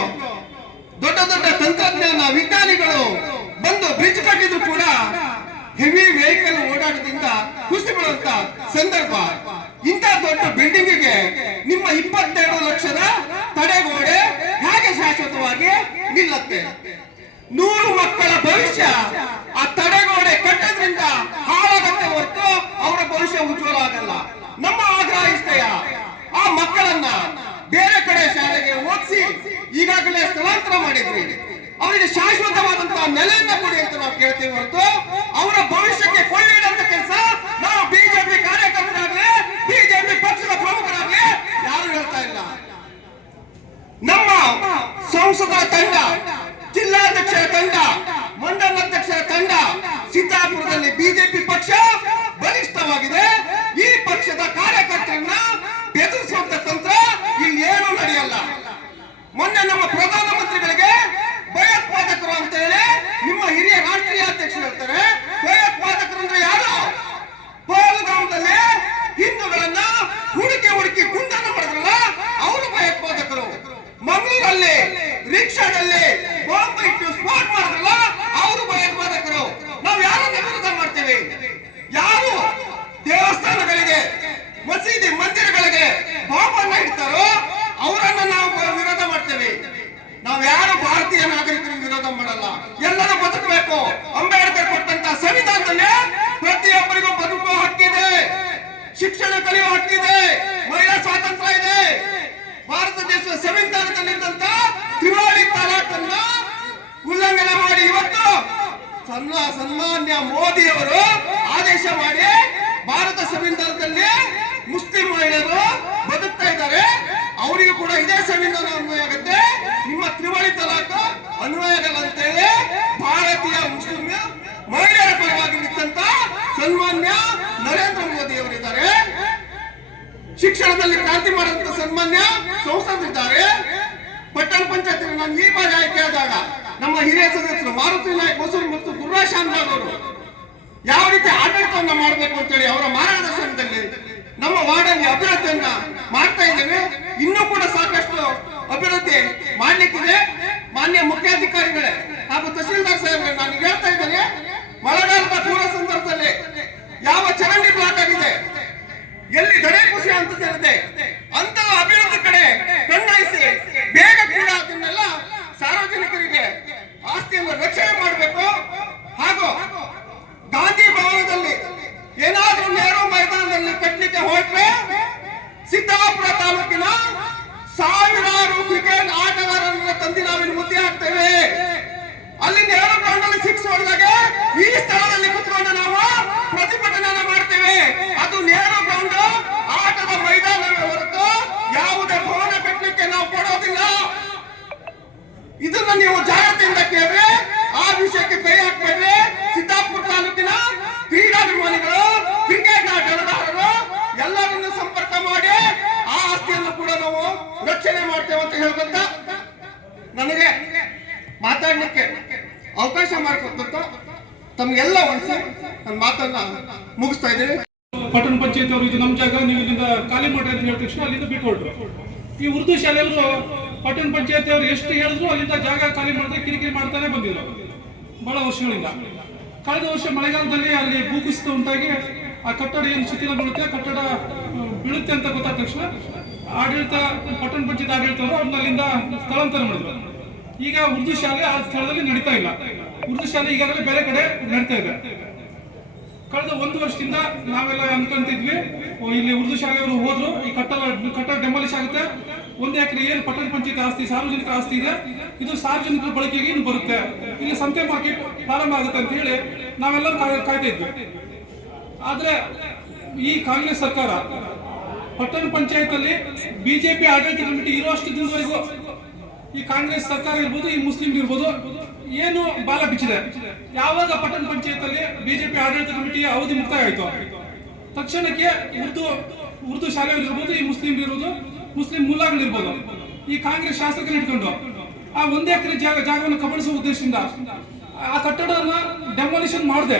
ದೊಡ್ಡ ದೊಡ್ಡ ತಂತ್ರಜ್ಞಾನ ವಿಜ್ಞಾನಿಗಳು ಬಂದು ಬ್ರಿಡ್ಜ್ ಕಟ್ಟಿದ್ರು ಕೂಡ ಹೆವಿ ವೆಹಿಕಲ್ ಓಡಾಟದಿಂದ ಕುಸಿದು ಬೀಳುವಂತ ಸಂದರ್ಭ. ಇಂಥ ದೊಡ್ಡ ಬಿಲ್ಡಿಂಗ್ಗೆ ನಿಮ್ಮ 22 ಲಕ್ಷದ ತಡೆಗೋಡೆ ಹೇಗೆ ಶಾಶ್ವತವಾಗಿ ನಿಲ್ಲುತ್ತೆ? 100 ಮಕ್ಕಳ ಭವಿಷ್ಯ ಆ ತಡೆಗೋಡೆ ಕಟ್ಟೋದ್ರಿಂದ ಹಾಳಾಗತ್ತೆ ಹೊರತು ಅವರ ಭವಿಷ್ಯ ಉಜ್ವಲ ಆಗಲ್ಲ. ನಮ್ಮ ಆಗ್ರಹ ಇಷ್ಟೆಯ, ಆ ಮಕ್ಕಳನ್ನ ಬೇರೆ ಕಡೆ ಶಾಲೆಗೆ ಓದಿಸಿ ಈಗಾಗಲೇ ಸ್ಥಳಾಂತರ ಮಾಡಿದ್ವಿ, ಅವರಿಗೆ ಶಾಶ್ವತವಾದಂತಹ ನೆಲೆಯನ್ನ ಕೊಡಿ ಅಂತ ನಾವು ಕೇಳ್ತೀವಿ ಹೊರತು ಅವರ ಭವಿಷ್ಯಕ್ಕೆ ಕೊಳ್ಳಿಡಂತ ಕೆಲಸ ನಾವು ಬಿಜೆಪಿ ಕಾರ್ಯಕರ್ತರಾಗ್ಲಿ ಬಿಜೆಪಿ ಪಕ್ಷದ ಪ್ರಮುಖರಾಗ್ಲಿ ಯಾರು ಹೇಳ್ತಾ ಇಲ್ಲ. ನಮ್ಮ ಸಂಸದರ ತಂಡ, ಜಿಲ್ಲಾಧ್ಯಕ್ಷರ ತಂಡ, ಮಂಡಲ ಅಧ್ಯಕ್ಷರ ತಂಡ ಸಿದ್ದಾಪುರದಲ್ಲಿ ಬಿಜೆಪಿ ಪಕ್ಷ ಬಲಿಷ್ಠವಾಗಿದೆ. ಈ ಪಕ್ಷದ ಕಾರ್ಯಕರ್ತರನ್ನ ಬೆದರಿಸುವಂತ ತಂತ್ರ ಇಲ್ಲಿ ಏನೂ ನಡೆಯಲ್ಲ. ಮೊನ್ನೆ ನಮ್ಮ ಪ್ರಧಾನಮಂತ್ರಿಗಳಿಗೆ ಭಯೋತ್ಪಾದಕರು ಅಂತ ಹೇಳಿ ನಿಮ್ಮ ಹಿರಿಯ ರಾಷ್ಟ್ರೀಯ ಅಧ್ಯಕ್ಷರು ಹೇಳ್ತಾರೆ. ಭಯೋತ್ಪಾದಕರು ಅಂದ್ರೆ ಯಾರು? ಪಹಲ್ಗಾಂದಲ್ಲಿ ಹಿಂದೂಗಳನ್ನ ಹುಡುಕಿ ಗುಂಡನ್ನು ಮಾಡಿದ್ರಲ್ಲ ಅವರು ಭಯೋತ್ಪಾದಕರು. ಮಂಗಳೂರಲ್ಲಿ ರಿಕ್ಷಾದಲ್ಲಿ ಬಾಂಬ್ ಇಟ್ಟು ಸ್ಫೋಟ ಮಾಡಿದ್ರಲ್ಲ ಅವರು ಭಯೋತ್ಪಾದಕರು. ನಾವು ಯಾರನ್ನ ವಿರೋಧ ಮಾಡ್ತೇವೆ? ಯಾರು ದೇವಸ್ಥಾನಗಳಿಗೆ ಮಸೀದಿ ಮಂದಿರಗಳಿಗೆ ಬಾಂಬ್ ಅನ್ನ ಇಡ್ತಾರೋ ಅವರನ್ನ ನಾವು ವಿರೋಧ ಮಾಡ್ತೇವೆ. ನಾವು ಯಾರು ಭಾರತೀಯ ನಾಗರಿಕರಿಗೆ ವಿರೋಧ ಮಾಡಲ್ಲ. ಎಲ್ಲರೂ ಬದುಕಬೇಕು. ಅಂಬೇಡ್ಕರ್ ಕೊಟ್ಟಂತ ಸಂವಿಧಾನದಲ್ಲಿ ಪ್ರತಿಯೊಬ್ಬರಿಗೂ ಬದುಕುವ ಹಕ್ಕಿದೆ, ಶಿಕ್ಷಣ ಕಲಿಯುವ ಹಕ್ಕಿದೆ, ಮಹಿಳಾ ಸ್ವಾತಂತ್ರ್ಯ ಇದೆ. ಭಾರತ ದೇಶದ ಸಂವಿಧಾನದಲ್ಲಿದ್ದಂತ ತ್ರಿವಳಿ ತಲಾಖನ್ನ ಉಲ್ಲಂಘನೆ ಮಾಡಿ ಇವತ್ತು ಸನ್ಮಾನ್ಯ ಮೋದಿಯವರು ಆದೇಶ ಮಾಡಿ ಭಾರತ ಸಂವಿಧಾನದಲ್ಲಿ ಮುಸ್ಲಿಂ ಮಹಿಳೆಯರು ಬದುಕ್ತಾ ಇದ್ದಾರೆ. ಅವರಿಗೂ ಕೂಡ ಇದೇ ಸಂವಿಧಾನ ಅನ್ವಯ ಆಗುತ್ತೆ. ನಿಮ್ಮ ತ್ರಿವಳಿ ತಲಾಖ್ ಅನ್ವಯ ಆಗಲ್ಲ ಅಂತೇಳಿ ಭಾರತೀಯ ಮುಸ್ಲಿಂ ಮಹಿಳೆಯರ ಪರವಾಗಿ ನಿಂತ ಸನ್ಮಾನ್ಯ ನರೇಂದ್ರ ಮೋದಿ ಅವರಿದ್ದಾರೆ. ಶಿಕ್ಷಣದಲ್ಲಿ ಕ್ರಾಂತಿ ಮಾಡುವಂತ ಸನ್ಮಾನ್ಯ ಸಂಸದರಿದ್ದಾರೆ. ಪಟ್ಟಣ ಪಂಚಾಯತ್ ನಾನು ಈ ಬಾರಿ ಆಯ್ಕೆ ಆದಾಗ ನಮ್ಮ ಹಿರಿಯ ಸದಸ್ಯರು ಮಾರುತಿ ನಾಯಕ್ ಹೊಸೂರು ಮತ್ತು ಗುರುರಾಜ್ ಶಾನ್ಭಾಗ್ ಅವರು ಯಾವ ರೀತಿ ಆಡಳಿತವನ್ನ ಮಾಡಬೇಕು ಅಂತೇಳಿ ಅವರ ಮಾರ್ಗದರ್ಶನದಲ್ಲಿ ನಮ್ಮ ವಾರ್ಡಲ್ಲಿ ಅಭಿವೃದ್ಧಿಯನ್ನ ಮಾಡ್ತಾ ಇದ್ದೇವೆ. ಇನ್ನೂ ಕೂಡ ಸಾಕಷ್ಟು ಅಭಿವೃದ್ಧಿ ಮಾಡ್ಲಿಕ್ಕಿದೆ. ಮಾನ್ಯ ಮುಖ್ಯಾಧಿಕಾರಿಗಳೇ ಹಾಗೂ ತಹಸೀಲ್ದಾರ್ ಸಾಹೇಬ್ರೆ ನಾನು ಹೇಳ್ತಾ ಇದ್ದೇನೆ, ಮಳೆಗಾಲದ ಪೂರ್ವ ಸಂದರ್ಭದಲ್ಲಿ ಯಾವ ಚರಂಡಿ ಬ್ಲಾಕ್ ಆಗಿದೆ, ಎಲ್ಲಿ ಗಡೆ ಖುಷಿ ಅಂತದಿರುತ್ತೆ ಅಂತ ಅಭಿವೃದ್ಧಿ ಕಡೆ ಕಣ್ಣಾಯಿಸಿ ಬೇಗ ಕೂಡ ಅದನ್ನೆಲ್ಲ ಸಾರ್ವಜನಿಕರಿಗೆ ಆಸ್ತಿಯನ್ನು ರಕ್ಷಣೆ ಮಾಡಬೇಕು. ಹಾಗೂ ಗಾಂಧಿ ಭವನದಲ್ಲಿ ಏನಾದ್ರೂ ನೆಹರು ಮೈದಾನದಲ್ಲಿ ಕಟ್ಟಲಿಕ್ಕೆ ಹೊರಟ್ರೆ ಸಿದ್ದಾಪುರ ತಾಲೂಕಿನ ಸಾವಿರಾರು ಕ್ರಿಕೆಟ್ ಆಟಗಾರರನ್ನ ತಂದು ನಾವಿಲ್ಲಿ ಮುದ್ದೆ ಹಾಕ್ತೇವೆ. ಅಲ್ಲಿ ನೆಹರು ಗ್ರೌಂಡ್ ಅಲ್ಲಿ 6 ಹೊಡೆದಾಗ ಈ ಸ್ಥಳದಲ್ಲಿ ಕುತ್ಕೊಂಡು ನಾವು ಪ್ರತಿಭಟನೆ ಮಾಡ್ತೇವೆ. ಅದು ನೆಹರು ಗ್ರೌಂಡ್ ಆಟದ ಮೈದಾನವೇ ಹೊರತು ಯಾವುದೇ ಭವನ ಕಟ್ಟಲಿಕ್ಕೆ ನಾವು ಕೊಡೋದಿಲ್ಲ. ಇದನ್ನ ನೀವು ಜಾಗ್ರತೆಯಿಂದ ಕೇಳಿ, ಆ ವಿಷಯಕ್ಕೆ ಕೈ ಹಾಕ್ಬೇಡ್ರಿ. ಸಿದ್ದಾಪುರ ತಾಲೂಕಿನ ಕ್ರೀಡಾಭಿಮಾನಿಗಳು, ಕ್ರಿಕೆಟ್ ಆಟಗಾರರು ಎಲ್ಲರನ್ನು ಸಂಪರ್ಕ ಮಾಡಿ ಆ ಆಸ್ತಿಯನ್ನು ಕೂಡ ನಾವು ರಕ್ಷಣೆ ಮಾಡ್ತೇವೆ ಅಂತ ಹೇಳ್ಕೊಂತ ನನಗೆ ಮಾತಾಡ್ಲಿಕ್ಕೆ ಅವಕಾಶ ಮಾಡಿಕೊಟ್ಟಂತ ತಮ್ಗೆಲ್ಲ ಒಂದ್ಸಲ ನನ್ನ ಮಾತನ್ನ ಮುಗಿಸ್ತಾ ಇದ್ದೇನೆ. ಪಟ್ಟಣ ಪಂಚಾಯತ್ ಅವರು ಇದು ನಮ್ಮ ಜಾಗ, ನೀವು ಇಲ್ಲಿಂದ ಖಾಲಿ ಮಾಡ್ರಿ ಅಂತ ಹೇಳಿದ ತಕ್ಷಣ ಅಲ್ಲಿಂದ ಬಿಟ್ಟು ಹೊರಟ್ರು. ಈ ಉರ್ದು ಶಾಲೆಯವರು ಪಟ್ಟಣ ಪಂಚಾಯತ್ ಅವರು ಎಷ್ಟು ಹೇಳಿದ್ರು ಅಲ್ಲಿಂದ ಜಾಗ ಖಾಲಿ ಮಾಡಿದ್ರೆ ಕಿರಿಕಿರಿ ಮಾಡ್ತಾನೆ ಬಂದಿದ್ರು ಬಹಳ ವರ್ಷಗಳಿಂದ. ಕಳೆದ ವರ್ಷ ಮಳೆಗಾಲದಲ್ಲಿ ಅಲ್ಲಿ ಭೂಕುಸಿತ ಉಂಟಾಗಿ ಆ ಕಟ್ಟಡ ಏನು ಶಿಥಿಲಗೊಳ್ಳುತ್ತೆ, ಕಟ್ಟಡ ಬೀಳುತ್ತೆ ಅಂತ ಗೊತ್ತಾದ ತಕ್ಷಣ ಆಡಳಿತ ಪಟ್ಟಣ ಪಂಚಾಯತ್ ಆಡಳಿತವರು ಅವ್ರನ್ನ ಅಲ್ಲಿಂದ ಸ್ಥಳಾಂತರ ಮಾಡಿದ್ರು. ಈಗ ಉರ್ದು ಶಾಲೆ ಆ ಸ್ಥಳದಲ್ಲಿ ನಡೀತಾ ಇಲ್ಲ. ಉರ್ದು ಶಾಲೆ ಈಗಾಗಲೇ ಬೇರೆ ಕಡೆ ನಡೀತಾ ಇದೆ. ಕಳೆದ 1 ವರ್ಷದಿಂದ ನಾವೆಲ್ಲ ಅನ್ಕೊಂತಿದ್ವಿ, ಇಲ್ಲಿ ಉರ್ದು ಶಾಲೆಯವರು ಹೋದ್ರು, ಈ ಕಟ್ಟಡ ಡೆಮಾಲಿಶ್ ಆಗುತ್ತೆ, 1 ಎಕರೆ ಏನು ಪಟ್ಟಣ ಪಂಚಾಯತ್ ಆಸ್ತಿ, ಸಾರ್ವಜನಿಕ ಆಸ್ತಿ ಇದೆ, ಇದು ಸಾರ್ವಜನಿಕರ ಬಳಕೆಗೆ ಇನ್ನು ಬರುತ್ತೆ, ಇಲ್ಲಿ ಸಂತೆ ಮಾರ್ಕೆಟ್ ಪ್ರಾರಂಭ ಆಗುತ್ತೆ ಅಂತ ಹೇಳಿ ನಾವೆಲ್ಲರೂ ಕಾಯ್ತಾ ಇದ್ವಿ. ಆದ್ರೆ ಈ ಕಾಂಗ್ರೆಸ್ ಸರ್ಕಾರ ಪಟ್ಟಣ ಪಂಚಾಯತ್ ಅಲ್ಲಿ ಬಿಜೆಪಿ ಆಡಳಿತ ಕಮಿಟಿ ಇರುವಷ್ಟು ದಿನದವರೆಗೂ ಈ ಕಾಂಗ್ರೆಸ್ ಸರ್ಕಾರ ಇರ್ಬೋದು, ಈ ಮುಸ್ಲಿಂ ಇರ್ಬೋದು, ಏನು ಬಾಲ ಬಿಚ್ಚಿದೆ. ಯಾವಾಗ ಪಟ್ಟಣ ಪಂಚಾಯತ್ ಅಲ್ಲಿ ಬಿಜೆಪಿ ಆಡಳಿತ ಕಮಿಟಿಯ ಅವಧಿ ಮುಕ್ತಾಯ ಆಯ್ತು, ತಕ್ಷಣಕ್ಕೆ ಉರ್ದು ಶಾಲೆಗಳು ಇರ್ಬೋದು, ಈ ಮುಸ್ಲಿಂ ಇರ್ಬೋದು, ಮುಸ್ಲಿಂ ಮುಲ್ಲಾಗಳಿರ್ಬೋದು, ಈ ಕಾಂಗ್ರೆಸ್ ಶಾಸಕರು ಇಟ್ಕೊಂಡು ಆ 1 ಎಕರೆ ಜಾಗವನ್ನು ಕಬಳಿಸುವ ಉದ್ದೇಶದಿಂದ ಆ ಕಟ್ಟಡವನ್ನ ಡೆಮಾಲಿಷನ್ ಮಾಡದೆ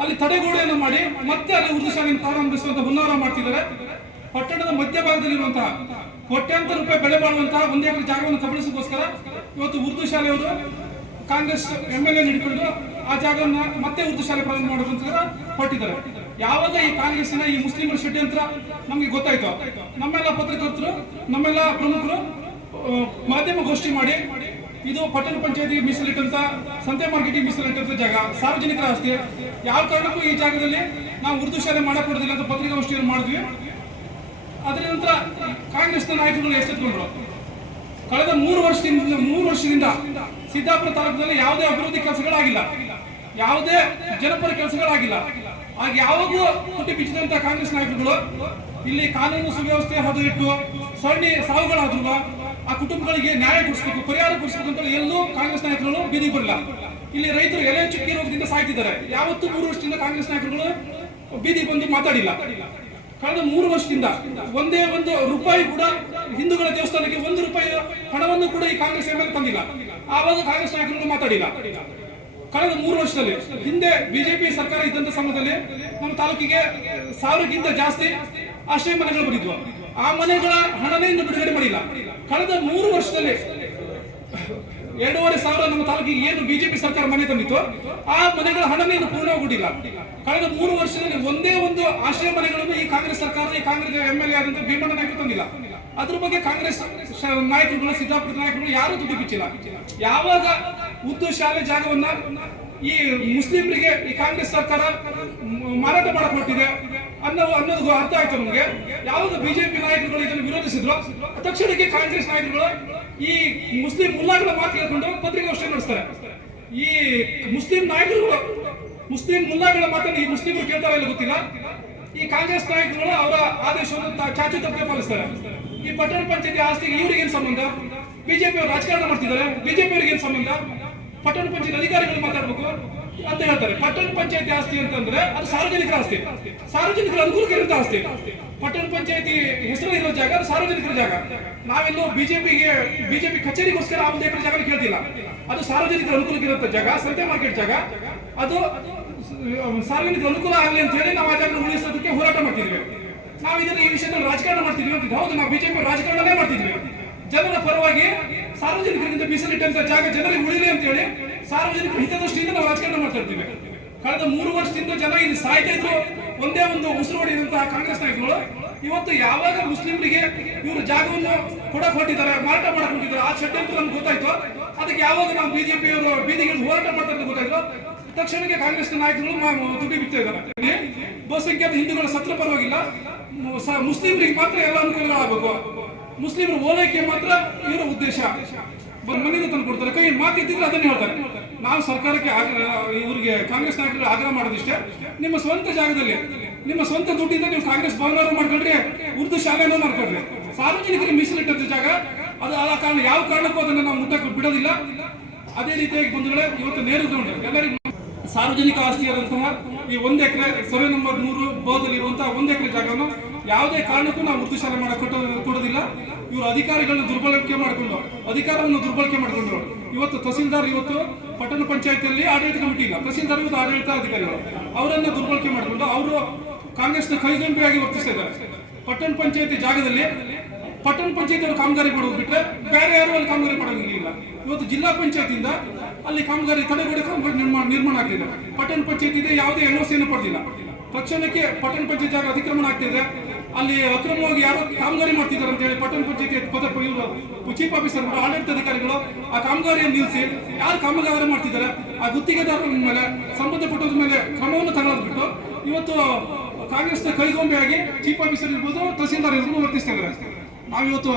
ಅಲ್ಲಿ ತಡೆಗೋಡೆಯನ್ನು ಮಾಡಿ ಮತ್ತೆ ಅಲ್ಲಿ ಉರ್ದು ಶಾಲೆಯನ್ನು ಪ್ರಾರಂಭಿಸುವಂತ ಹುನ್ನಾರ ಮಾಡ್ತಿದ್ದಾರೆ. ಪಟ್ಟಣದ ಮಧ್ಯಭಾಗದಲ್ಲಿರುವಂತಹ ಕೋಟ್ಯಾಂತರ ರೂಪಾಯಿ ಬೆಲೆ ಬಾಳುವಂತಹ 1 ಎಕರೆ ಜಾಗವನ್ನು ಕಬಳಿಸೋಕ್ಕೋಸ್ಕರ ಇವತ್ತು ಉರ್ದು ಶಾಲೆಯವರು ಕಾಂಗ್ರೆಸ್ MLA ಹಿಡ್ಕೊಂಡು ಆ ಜಾಗವನ್ನ ಮತ್ತೆ ಉರ್ದು ಶಾಲೆ ಪ್ರಾರಂಭ ಮಾಡೋದಂತ ಹೊರಟಿದ್ದಾರೆ. ಯಾವಾಗ ಈ ಕಾಂಗ್ರೆಸ್ಸಿನ ಈ ಮುಸ್ಲಿಮರ ಷಡ್ಯಂತ್ರ ನಮಗೆ ಗೊತ್ತಾಯ್ತು, ನಮ್ಮೆಲ್ಲ ಪತ್ರಕರ್ತರು, ನಮ್ಮೆಲ್ಲ ಪ್ರಮುಖರು ಮಾಧ್ಯಮ ಗೋಷ್ಠಿ ಮಾಡಿ ಇದು ಪಟ್ಟಣ ಪಂಚಾಯತಿಗೆ ಮೀಸಲಿಟ್ಟಂತ ಸಂತೆ ಮಾರ್ಕೆಟಿಗೆ ಮೀಸಲಿಟ್ಟಂತ ಜಾಗ, ಸಾರ್ವಜನಿಕರ ಆಸ್ತಿ, ಯಾವ ಕಾರಣಕ್ಕೂ ಈ ಜಾಗದಲ್ಲಿ ನಾವು ಉರ್ದು ಶಾಲೆ ಮಾಡಕ್ ಕೊಡೋದಿಲ್ಲ ಅಂತ ಪತ್ರಿಕಾಗೋಷ್ಠಿಯನ್ನು ಮಾಡಿದ್ವಿ. ಅದರ ನಂತರ ಕಾಂಗ್ರೆಸ್ನ ನಾಯಕರುಗಳು ಎಚ್ಚೆತ್ತುಕೊಂಡ್ರು. ಕಳೆದ 3 ವರ್ಷದಿಂದ ಸಿದ್ದಾಪುರ ತಾಲೂಕಿನಲ್ಲಿ ಯಾವುದೇ ಅಭಿವೃದ್ಧಿ ಕೆಲಸಗಳಾಗಿಲ್ಲ, ಯಾವುದೇ ಜನಪರ ಕೆಲಸಗಳಾಗಿಲ್ಲ. ಆಗ ಯಾವಾಗೂ ತುಟಿ ಬಿಚ್ಚಿದಂತ ಕಾಂಗ್ರೆಸ್ ನಾಯಕರುಗಳು ಇಲ್ಲಿ ಕಾನೂನು ಸುವ್ಯವಸ್ಥೆ ಹದಗೆಟ್ಟು ಸರಣಿ ಸಾವುಗಳಾದ್ರು ಆ ಕುಟುಂಬಗಳಿಗೆ ನ್ಯಾಯ ಕೊಡಿಸಬೇಕು, ಪರಿಹಾರ ಕೊಡಿಸಬೇಕು ಅಂತ ಎಲ್ಲೂ ಕಾಂಗ್ರೆಸ್ ನಾಯಕರುಗಳು ಬೀದಿಗೆ ಬರಲ್ಲ. ಇಲ್ಲಿ ರೈತರು ಎಲೆ ಚುಕ್ಕಿ ರೋಗದಿಂದ ಸಾಯ್ತಿದ್ದಾರೆ. ಯಾವತ್ತೂ 3 ವರ್ಷದಿಂದ ಕಾಂಗ್ರೆಸ್ ನಾಯಕರುಗಳು ಬೀದಿಗೆ ಬಂದು ಮಾತಾಡಿಲ್ಲ. ಕಳೆದ 3 ವರ್ಷದಿಂದ ಒಂದೇ ಒಂದು ರೂಪಾಯಿ ಕೂಡ ಹಿಂದೂಗಳ ದೇವಸ್ಥಾನಕ್ಕೆ 1 ರೂಪಾಯಿ ಹಣವನ್ನು ಕೂಡ ಈ ಕಾಂಗ್ರೆಸ್ MLA ತಂದಿಲ್ಲ. ಆವಾಗ ಕಾಂಗ್ರೆಸ್ ನಾಯಕರುಗಳು ಮಾತಾಡಿಲ್ಲ. ಕಳೆದ 3 ವರ್ಷದಲ್ಲಿ ಹಿಂದೆ ಬಿಜೆಪಿ ಸರ್ಕಾರ ಇದ್ದಂತ ಸಮಯದಲ್ಲಿ ನಮ್ಮ ತಾಲೂಕಿಗೆ 1000ಕ್ಕಿಂತ ಜಾಸ್ತಿ ಆಶ್ರಯ ಮನೆಗಳು ಬಂದಿದ್ವು. ಆ ಮನೆಗಳ ಹಣನೇ ಇನ್ನು ಬಿಡುಗಡೆ ಮಾಡಿಲ್ಲ. ಕಳೆದ 3 ವರ್ಷದಲ್ಲಿ 2,500 ನಮ್ಮ ತಾಲೂಕಿಗೆ ಏನು ಬಿಜೆಪಿ ಸರ್ಕಾರ ಮನೆ ತಂದಿತ್ತು, ಆ ಮನೆಗಳ ಹಣನೇ ಇನ್ನು ಪೂರ್ಣಗೊಂಡಿಲ್ಲ. ಕಳೆದ 3 ವರ್ಷದಲ್ಲಿ ಒಂದೇ ಒಂದು ಆಶ್ರಯ ಮನೆಗಳನ್ನು ಈ ಕಾಂಗ್ರೆಸ್ ಸರ್ಕಾರ, ಈ ಕಾಂಗ್ರೆಸ್ MLA ಆದಂತ ಭೀಮಣ್ಣ ನಾಯಕರು ತಂದಿಲ್ಲ. ಅದ್ರ ಬಗ್ಗೆ ಕಾಂಗ್ರೆಸ್ ನಾಯಕರುಗಳು, ಸಿದ್ದಾಪುರ ನಾಯಕರುಗಳು ಯಾರು ದುಡ್ಡು ಬಿಚ್ಚಿಲ್ಲ. ಯಾವಾಗ ಉರ್ದು ಶಾಲೆ ಜಾಗವನ್ನ ಈ ಮುಸ್ಲಿಮರಿಗೆ ಈ ಕಾಂಗ್ರೆಸ್ ಸರ್ಕಾರ ಮಾರಾಟ ಮಾಡಕ್ ಹೊರಟಿದೆ ಅನ್ನೋದು ಅರ್ಥ ಆಯ್ತು ನಮಗೆ. ಯಾವಾಗ ಬಿಜೆಪಿ ನಾಯಕರುಗಳು ಇದನ್ನು ವಿರೋಧಿಸಿದ್ರು, ತಕ್ಷಣಕ್ಕೆ ಕಾಂಗ್ರೆಸ್ ನಾಯಕರುಗಳು ಈ ಮುಸ್ಲಿಂ ಮುಲ್ಲಾಗಳ ಮಾತು ಕೇಳ್ಕೊಂಡು ಪತ್ರಿಕಾಗೋಷ್ಠಿ ನಡೆಸ್ತಾರೆ. ಈ ಮುಸ್ಲಿಂ ನಾಯಕರುಗಳು ಮುಸ್ಲಿಂ ಮುಲ್ಲಾಗಳ ಮಾತನ್ನು ಈ ಮುಸ್ಲಿಮರು ಕೇಳ್ತಾರ ಇಲ್ಲ ಗೊತ್ತಿಲ್ಲ. ಈ ಕಾಂಗ್ರೆಸ್ ನಾಯಕರುಗಳು ಅವರ ಆದೇಶವನ್ನು ಚಾಚು ತಪ್ಪದೆ ಪಾಲಿಸ್ತಾರೆ. ಈ ಪಟ್ಟಣ ಪಂಚಾಯತಿ ಆಸ್ತಿಗೆ ಇವ್ರಿಗೆ ಏನ್ ಸಂಬಂಧ? ಬಿಜೆಪಿ ಅವರು ರಾಜಕಾರಣ ಮಾಡ್ತಿದ್ದಾರೆ, ಬಿಜೆಪಿ ಅವ್ರಿಗೆ ಏನ್ ಸಂಬಂಧ? ಪಟ್ಟಣ ಪಂಚಾಯತ್ ಅಧಿಕಾರಿಗಳು ಮಾತಾಡ್ಬೇಕು ಅಂತ ಹೇಳ್ತಾರೆ. ಪಟ್ಟಣ ಪಂಚಾಯತಿ ಆಸ್ತಿ ಅಂತಂದ್ರೆ ಅದು ಸಾರ್ವಜನಿಕರ ಆಸ್ತಿ, ಸಾರ್ವಜನಿಕರ ಅನುಕೂಲಕ್ಕೆ ಇರುವಂತ ಆಸ್ತಿ. ಪಟ್ಟಣ ಪಂಚಾಯತಿ ಹೆಸರು ಇರೋ ಜಾಗ ಅದು ಸಾರ್ವಜನಿಕರ ಜಾಗ. ನಾವೆಲ್ಲೋ ಬಿಜೆಪಿ ಕಚೇರಿಗೋಸ್ಕರ ಆ 1 ಎಕರೆ ಜಾಗ ಕೇಳ್ತಿಲ್ಲ. ಅದು ಸಾರ್ವಜನಿಕರ ಅನುಕೂಲಕ್ಕೆ ಇರುವಂತ ಜಾಗ, ಸಂತೆ ಮಾರ್ಕೆಟ್ ಜಾಗ. ಅದು ಸಾರ್ವಜನಿಕರ ಅನುಕೂಲ ಆಗಲಿ ಅಂತ ಹೇಳಿ ನಾವು ಆ ಜಾಗ ಉಳಿಸೋದಕ್ಕೆ ಹೋರಾಟ ಮಾಡ್ತಿದ್ವಿ. ನಾವು ಇದನ್ನ ಈ ವಿಷಯದಲ್ಲಿ ರಾಜಕಾರಣ ಮಾಡ್ತಿದ್ವಿ ಅಂತ. ಹೌದು, ನಾವು ಬಿಜೆಪಿ ರಾಜಕಾರಣನೇ ಮಾಡ್ತಿದ್ವಿ. ಜನರ ಪರವಾಗಿ ಸಾರ್ವಜನಿಕರಿಂದ ಮೀಸಲಿಟ್ಟಂತ ಜಾಗ ಜನರಿಗೆ ಉಳಿಲಿ ಅಂತ ಹೇಳಿ ಸಾರ್ವಜನಿಕರ ಹಿತದೃಷ್ಟಿಯಿಂದ ನಾವು ರಾಜಕಾರಣ ಮಾಡ್ತಾ ಇರ್ತೀವಿ. ಕಳೆದ 3 ವರ್ಷದಿಂದ ಜನ ಇಲ್ಲಿ ಸಾಯ್ತಾ ಇದ್ರು. ಒಂದೇ ಒಂದು ಉಸಿರು ಹೊಡೆದಂತಹ ಕಾಂಗ್ರೆಸ್ ನಾಯಕರು ಇವತ್ತು ಯಾವಾಗ ಮುಸ್ಲಿಮರಿಗೆ ಇವರು ಜಾಗವನ್ನು ಕೊಡಕ್ ಹೊರಟಿದ್ದಾರೆ, ಮಾರಾಟ ಮಾಡಕ್ ಹೊರಟಿದ್ದಾರೆ, ಆ ಷಡ್ಯಂತ್ರ ನಮ್ಗೆ ಗೊತ್ತಾಯ್ತು. ಅದಕ್ಕೆ ಯಾವಾಗ ನಾವು ಬಿಜೆಪಿಯವರು ಬೀದಿಗೆ ಹೋರಾಟ ಮಾಡ್ತಾ ಇರೋದು ಗೊತ್ತಾಯ್ತು, ತಕ್ಷಣಕ್ಕೆ ಕಾಂಗ್ರೆಸ್ ನಾಯಕರು ತುಟಿ ಬಿತ್ತಾ ಇದ್ದಾರೆ. ಬಹುಸಂಖ್ಯಾತ ಹಿಂದೂಗಳ ಸತ್ರ ಪರವಾಗಿಲ್ಲ, ಮುಸ್ಲಿಮರಿಗೆ ಮಾತ್ರ ಎಲ್ಲ ಅನುಕೂಲಗಳಾಗಬೇಕು, ಮುಸ್ಲಿಮರ ಓಲೈಕೆ ಮಾತ್ರ ಇವರ ಉದ್ದೇಶ. ಮನೆಯಿಂದ ತಂದು ಕೊಡ್ತಾರೆ, ಕೈ ಮಾತಿದ್ದಿದ್ರೆ ಅದನ್ನೇ ಹೇಳ್ತಾರೆ. ನಾವು ಸರ್ಕಾರಕ್ಕೆ ಇವರಿಗೆ ಕಾಂಗ್ರೆಸ್ ನಾಯಕರಿಗೆ ಆಗ್ರಹ ಮಾಡೋದಿಷ್ಟೇ, ನಿಮ್ಮ ಸ್ವಂತ ಜಾಗದಲ್ಲಿ ನಿಮ್ಮ ಸ್ವಂತ ದುಡ್ಡಿಂದ ನೀವು ಕಾಂಗ್ರೆಸ್ ಭವನ ಮಾಡ್ಕೊಂಡ್ರೆ, ಉರ್ದು ಶಾಲೆನೂ ಮಾಡ್ಕೊಂಡ್ರೆ, ಸಾರ್ವಜನಿಕರಿಗೆ ಮೀಸಲಿಟ್ಟಂತ ಜಾಗ ಅದು ಆ ಕಾರಣ ಯಾವ ಕಾರಣಕ್ಕೂ ಅದನ್ನು ನಾವು ಮುಟ್ಟಕ್ಕೆ ಬಿಡೋದಿಲ್ಲ. ಅದೇ ರೀತಿಯಾಗಿ ಬಂಧುಗಳೇ, ಇವತ್ತು ನೇರಗೊಂಡು ಎಲ್ಲರಿಗೂ ಸಾರ್ವಜನಿಕ ಆಸ್ತಿಯಾದಂತಹ ಈ 1 ಎಕರೆ ಸರ್ವೆ ನಂಬರ್ 3 ಬಹುದಲ್ಲಿರುವಂತಹ 1 ಎಕರೆ ಜಾಗವನ್ನು ಯಾವುದೇ ಕಾರಣಕ್ಕೂ ನಾವು ಉರ್ದು ಶಾಲೆ ಮಾಡಕ್ಕೆ ಕೊಡೋದಿಲ್ಲ. ಇವರು ಅಧಿಕಾರಿಗಳನ್ನ ಅಧಿಕಾರವನ್ನು ದುರ್ಬಳಕೆ ಮಾಡಿಕೊಂಡ್ರು. ಇವತ್ತು ತಹಸೀಲ್ದಾರ್ ಇವತ್ತು ಪಟ್ಟಣ ಪಂಚಾಯತಿಯಲ್ಲಿ ಆಡಳಿತ ಕಮಿಟಿ ಇಲ್ಲ, ತಹಸೀಲ್ದಾರ್ ಇವತ್ತು ಆಡಳಿತ ಅಧಿಕಾರಿಗಳು, ಅವರನ್ನ ದುರ್ಬಳಕೆ ಮಾಡಿಕೊಂಡು ಅವರು ಕಾಂಗ್ರೆಸ್ನ ಕೈಗೊಂಬೆಯಾಗಿ ವರ್ತಿಸ್ತಾ ಇದ್ದಾರೆ. ಪಟ್ಟಣ ಪಂಚಾಯತಿ ಜಾಗದಲ್ಲಿ ಪಟ್ಟಣ ಪಂಚಾಯತಿ ಅವರು ಕಾಮಗಾರಿ ಮಾಡೋದು ಬಿಟ್ರೆ ಬೇರೆ ಯಾರು ಅಲ್ಲಿ ಕಾಮಗಾರಿ ಮಾಡೋಂಗಿಲ್ಲ. ಇವತ್ತು ಜಿಲ್ಲಾ ಪಂಚಾಯತಿಯಿಂದ ಅಲ್ಲಿ ಕಾಮಗಾರಿ ತಡೆಗೋಡೆ ನಿರ್ಮಾಣ ಆಗ್ತಿದೆ. ಪಟ್ಟಣ ಪಂಚಾಯತಿ ಯಾವುದೇ NOC ಪಡೆದಿಲ್ಲ. ತಕ್ಷಣಕ್ಕೆ ಪಟ್ಟಣ ಪಂಚಾಯತ್ ಜಾಗ ಅತಿಕ್ರಮಣ ಆಗ್ತಿದೆ. ಅಲ್ಲಿ ಅಕ್ರಮವಾಗಿ ಯಾರೋ ಕಾಮಗಾರಿ ಮಾಡ್ತಿದ್ದಾರೆ ಅಂತ ಹೇಳಿ ಪಟ್ಟಣ ಪಂಚಾಯತಿ ಚೀಫ್ ಆಫೀಸರ್ ಆಡಳಿತಾಧಿಕಾರಿಗಳು ಆ ಕಾಮಗಾರಿಯನ್ನು ನಿಲ್ಲಿಸಿ ಯಾರು ಕಾಮಗಾರಿ ಮಾಡ್ತಿದ್ದಾರೆ ಆ ಗುತ್ತಿಗೆದಾರರ ಮೇಲೆ ಸಂಬಂಧಪಟ್ಟವ್ರ ಮೇಲೆ ಕ್ರಮವನ್ನು ತಗೊಳ್ಳೋದು ಬಿಟ್ಟು ಇವತ್ತು ಕಾಂಗ್ರೆಸ್ನ ಕೈಗೊಂಬೆಯಾಗಿ ಚೀಫ್ ಆಫೀಸರ್ ಇರ್ಬೋದು ತಹಸೀಲ್ದಾರ್ ಇರ್ಬೋದು ವರ್ತಿಸ್ತಾ ಇದ್ದಾರೆ. ನಾವಿವತ್ತು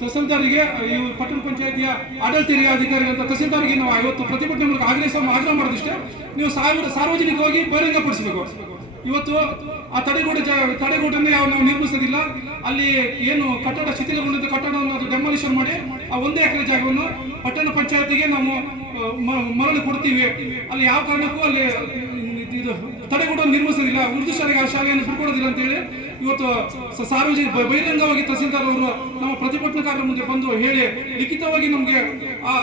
ತಹಸೀಲ್ದಾರಿಗೆ ಈ ಪಟ್ಟಣ ಪಂಚಾಯತಿಯ ಆಡಳಿತ ಅಧಿಕಾರಿ ಅಂತ ತಹಸೀಲ್ದಾರಿಗೆ ನಾವು ಇವತ್ತು ಪ್ರತಿಭಟನೆ ಮೂಲಕ ಆಗ್ರಹ ಮಾಡೋದಿಷ್ಟೇ, ನೀವು ಸಾರ್ವಜನಿಕವಾಗಿ ಬಹಿರಂಗಪಡಿಸಬೇಕು. ಇವತ್ತು ಆ ತಡೆಗೋಡನ್ನೇ ನಾವು ನಿರ್ಮಿಸೋದಿಲ್ಲ. ಅಲ್ಲಿ ಏನು ಕಟ್ಟಡ ಶಿಥಿಲಗೊಂಡಿದ್ದ ಕಟ್ಟಡವನ್ನು ಡೆಮಾಲಿಷನ್ ಮಾಡಿ ಆ 1 ಎಕರೆ ಜಾಗವನ್ನು ಪಟ್ಟಣ ಪಂಚಾಯತಿಗೆ ನಾವು ಮರಳಿ ಕೊಡ್ತೀವಿ. ಅಲ್ಲಿ ಯಾವ ಕಾರಣಕ್ಕೂ ಅಲ್ಲಿ ಇದು ತಡೆಗೋಡನ್ನು ನಿರ್ಮಿಸೋದಿಲ್ಲ, ಉರ್ದು ಶಾಲೆಗೆ ಆ ಶಾಲೆಯನ್ನು ಬಿಟ್ಕೊಡೋದಿಲ್ಲ ಅಂತ ಹೇಳಿ ಇವತ್ತು ಸಾರ್ವಜನಿಕ ಬಹಿರಂಗವಾಗಿ ತಹಸೀಲ್ದಾರ್ ಅವರು ನಮ್ಮ ಪ್ರತಿಭಟನಾಕಾರರ ಮುಂದೆ ಬಂದು ಹೇಳಿ ಲಿಖಿತವಾಗಿ ನಮಗೆ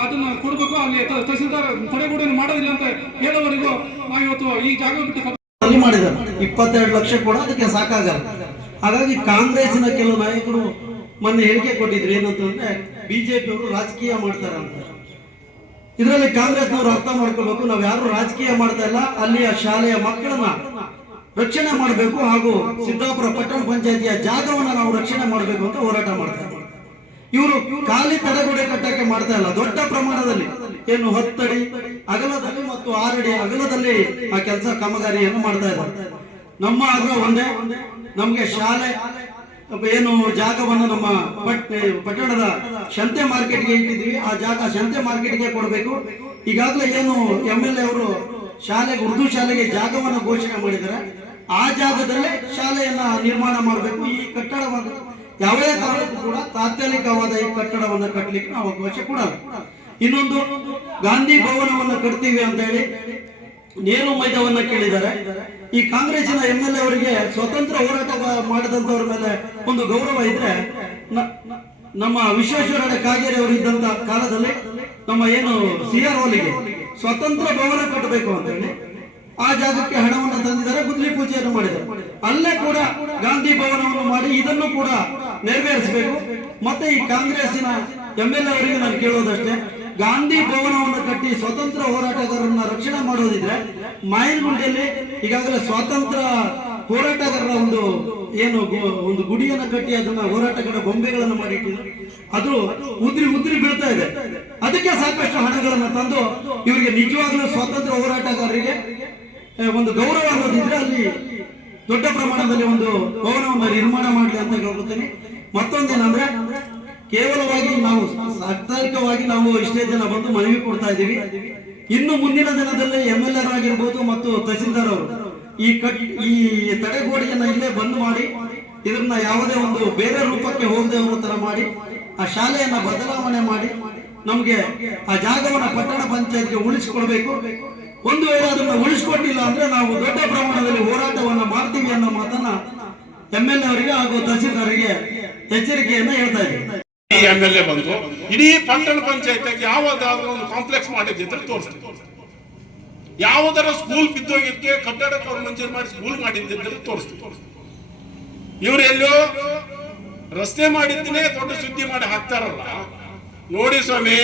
ಅದನ್ನು ಕೊಡಬೇಕು. ಅಲ್ಲಿ ತಹಸೀಲ್ದಾರ್ ತಡೆಗೋಡನ್ನು ಮಾಡೋದಿಲ್ಲ ಅಂತ ಹೇಳೋವರೆಗೂ ನಾವು ಇವತ್ತು ಈ ಜಾಗ ಬಿಟ್ಟು ಮಾಡಿದ್ದಾರೆ. 22 ಲಕ್ಷ ಕೂಡ ಅದಕ್ಕೆ ಸಾಕಾಗಲ್ಲ. ಹಾಗಾಗಿ ಕಾಂಗ್ರೆಸ್ನ ಕೆಲವು ನಾಯಕರು ಮೊನ್ನೆ ಹೇಳಿಕೆ ಕೊಟ್ಟಿದ್ರು, ಏನಂತಂದ್ರೆ ಬಿಜೆಪಿ ಅವರು ರಾಜಕೀಯ ಮಾಡ್ತಾರೆ ಅಂತ. ಇದರಲ್ಲಿ ಕಾಂಗ್ರೆಸ್ನವರು ಅರ್ಥ ಮಾಡ್ಕೋಬೇಕು, ನಾವು ಯಾರು ರಾಜಕೀಯ ಮಾಡ್ತಾ ಇಲ್ಲ, ಅಲ್ಲಿಯ ಶಾಲೆಯ ಮಕ್ಕಳನ್ನ ರಕ್ಷಣೆ ಮಾಡಬೇಕು ಹಾಗೂ ಸಿದ್ದಾಪುರ ಪಟ್ಟಣ ಪಂಚಾಯತಿಯ ಜಾಗವನ್ನ ನಾವು ರಕ್ಷಣೆ ಮಾಡಬೇಕು ಅಂತ ಹೋರಾಟ ಮಾಡ್ತಾ ಇದ್ದಾರೆ. ಇವರು ಖಾಲಿ ತಡೆಗೋಡೆ ಕಟ್ಟಕ್ಕೆ ಮಾಡ್ತಾ ಇಲ್ಲ, ದೊಡ್ಡ ಪ್ರಮಾಣದಲ್ಲಿ ಏನು 10 ಅಡಿ ಅಗಲದಲ್ಲಿ ಮತ್ತು 6 ಅಡಿ ಅಗಲದಲ್ಲಿ ಆ ಕೆಲಸ ಕಾಮಗಾರಿಯನ್ನು ಮಾಡ್ತಾ ಇದ್ದಾರೆ. ನಮ್ಮ ಆಗ್ರಹ ಒಂದೇ, ನಮ್ಗೆ ಶಾಲೆ ಏನು ಜಾಗವನ್ನು ನಮ್ಮ ಪಟ್ಟಣದ ಶಂತೆ ಮಾರ್ಕೆಟ್ಗೆ ಇಟ್ಟಿದ್ವಿ, ಆ ಜಾಗ ಶಂತೆ ಮಾರ್ಕೆಟ್ಗೆ ಕೊಡಬೇಕು. ಈಗಾಗಲೇ ಏನು MLA ಅವರು ಶಾಲೆಗೆ ಉರ್ದು ಶಾಲೆಗೆ ಜಾಗವನ್ನು ಘೋಷಣೆ ಮಾಡಿದ್ದಾರೆ, ಆ ಜಾಗದಲ್ಲೇ ಶಾಲೆಯನ್ನ ನಿರ್ಮಾಣ ಮಾಡಬೇಕು. ಈ ಕಟ್ಟಡವನ್ನು ಯಾವುದೇ ಕಾರಣಕ್ಕೂ ಕೂಡ ತಾತ್ಕಾಲಿಕವಾದ ಈ ಕಟ್ಟಡವನ್ನು ಕಟ್ಟಲಿಕ್ಕೆ ನಾವು ಅವಕಾಶ ಕೊಡಲ್ಲ. ಇನ್ನೊಂದು, ಗಾಂಧಿ ಭವನವನ್ನು ಕಟ್ತೀವಿ ಅಂತ ಹೇಳಿ ನೇರು ಮೈದಾನವನ್ನ ಕೇಳಿದ್ದಾರೆ. ಈ ಕಾಂಗ್ರೆಸ್ಸಿನ MLA ಅವರಿಗೆ ಸ್ವತಂತ್ರ ಹೋರಾಟ ಮಾಡಿದಂತವ್ರ ಮೇಲೆ ಒಂದು ಗೌರವ ಇದ್ರೆ, ನಮ್ಮ ವಿಶ್ವೇಶ್ವರ ಕಾಗೇರಿ ಅವರು ಇದ್ದಂತ ಕಾಲದಲ್ಲಿ ನಮ್ಮ ಏನು CR ಹೋಲಿಗೆ ಸ್ವತಂತ್ರ ಭವನ ಕಟ್ಟಬೇಕು ಅಂತ ಹೇಳಿ ಆ ಜಾಗಕ್ಕೆ ಹಣವನ್ನು ತಂದಿದ್ದಾರೆ, ಗುದ್ಲಿ ಪೂಜೆಯನ್ನು ಮಾಡಿದ್ದಾರೆ. ಅಲ್ಲೇ ಕೂಡ ಗಾಂಧಿ ಭವನವನ್ನು ಮಾಡಿ ಇದನ್ನು ಕೂಡ ನೆರವೇರಿಸಬೇಕು. ಮತ್ತೆ ಈ ಕಾಂಗ್ರೆಸ್ಸಿನ MLA ಅವರಿಗೆ ನಾನು ಕೇಳೋದಷ್ಟೇ, ಗಾಂಧಿ ಭವನವನ್ನು ಕಟ್ಟಿ ಸ್ವತಂತ್ರ ಹೋರಾಟಗಾರರನ್ನ ರಕ್ಷಣೆ ಮಾಡೋದಿದ್ರೆ ಮಾಯನಗುಂಡಿಯಲ್ಲಿ ಈಗಾಗಲೇ ಸ್ವಾತಂತ್ರ್ಯ ಹೋರಾಟಗಾರರ ಒಂದು ಗುಡಿಯನ್ನು ಕಟ್ಟಿ ಅದನ್ನ ಹೋರಾಟಗಾರ ಗೊಂಬೆಗಳನ್ನು ಮಾಡಿ ಇಟ್ಟಿದ್ರು, ಅದು ಉದ್ರಿ ಬೀಳ್ತಾ ಇದೆ. ಅದಕ್ಕೆ ಸಾಕಷ್ಟು ಹಣಗಳನ್ನು ತಂದು ಇವರಿಗೆ ನಿಜವಾಗ್ಲೂ ಸ್ವಾತಂತ್ರ್ಯ ಹೋರಾಟಗಾರರಿಗೆ ಒಂದು ಗೌರವ ಅನ್ನೋದಿದ್ರೆ ಅಲ್ಲಿ ದೊಡ್ಡ ಪ್ರಮಾಣದಲ್ಲಿ ಒಂದು ಭವನವನ್ನು ನಿರ್ಮಾಣ ಮಾಡಲಿ ಅಂತ ಹೇಳ್ಕೊತೀನಿ. ಮತ್ತೊಂದೇನಂದ್ರೆ, ಕೇವಲವಾಗಿ ನಾವು ತಾತ್ಕಾಲಿಕವಾಗಿ ನಾವು ಇಷ್ಟೇ ಜನ ಬಂದು ಮನವಿ ಕೊಡ್ತಾ ಇದ್ದೀವಿ. ಇನ್ನು ಮುಂದಿನ ದಿನದಲ್ಲಿ MLA ಆಗಿರ್ಬೋದು ಮತ್ತು ತಹಸೀಲ್ದಾರ್ ಅವರು ಈ ತಡೆಗೋಡೆಯನ್ನ ಇಲ್ಲೇ ಬಂದ್ ಮಾಡಿ ಇದನ್ನ ಯಾವುದೇ ಒಂದು ಬೇರೆ ರೂಪಕ್ಕೆ ಹೋಗದೆ ಇರೋ ತರ ಮಾಡಿ ಆ ಶಾಲೆಯನ್ನ ಬದಲಾವಣೆ ಮಾಡಿ ನಮ್ಗೆ ಆ ಜಾಗವನ್ನ ಪಟ್ಟಣ ಪಂಚಾಯತ್ಗೆ ಉಳಿಸಿಕೊಡ್ಬೇಕು. ಒಂದು ವೇಳೆ ಅದನ್ನ ಉಳಿಸಿಕೊಟ್ಟಿಲ್ಲ ಅಂದ್ರೆ ನಾವು ದೊಡ್ಡ ಪ್ರಮಾಣದಲ್ಲಿ ಹೋರಾಟವನ್ನ ಮಾಡ್ತೀವಿ ಅನ್ನೋ ಮಾತನ್ನ MLA ಅವರಿಗೆ ಹಾಗೂ ತಹಸೀಲ್ದಾರಿಗೆ ಎಚ್ಚರಿಕೆಯನ್ನ ಹೇಳ್ತಾ ಇದ್ದೀವಿ. MLA ಬಂದು ಇಡೀ ಪಟ್ಟಣ ಪಂಚಾಯತ್ ಯಾವುದಾದ್ರೂ ಒಂದು ಕಾಂಪ್ಲೆಕ್ಸ್ ಮಾಡಿದ್ರೆ ತೋರಿಸ್ತಾರೆ, ಯಾವುದರ ಸ್ಕೂಲ್ ಬಿದ್ದೋಗಿದ್ಕೆ ಕಟ್ಟಡಕ್ಕೆ ಅವ್ರು ಮಂಜೂರು ಮಾಡಿ ಸ್ಕೂಲ್ ಮಾಡಿದ್ದಿದ್ರೆ ತೋರಿಸ್ತಾರೆ. ಇವ್ರು ಎಲ್ಲೋ ರಸ್ತೆ ಮಾಡಿದ್ದನ್ನೇ ದೊಡ್ಡ ಸುದ್ದಿ ಮಾಡಿ ಹಾಕ್ತಾರಲ್ಲ. ನೋಡಿ ಸ್ವಾಮಿ,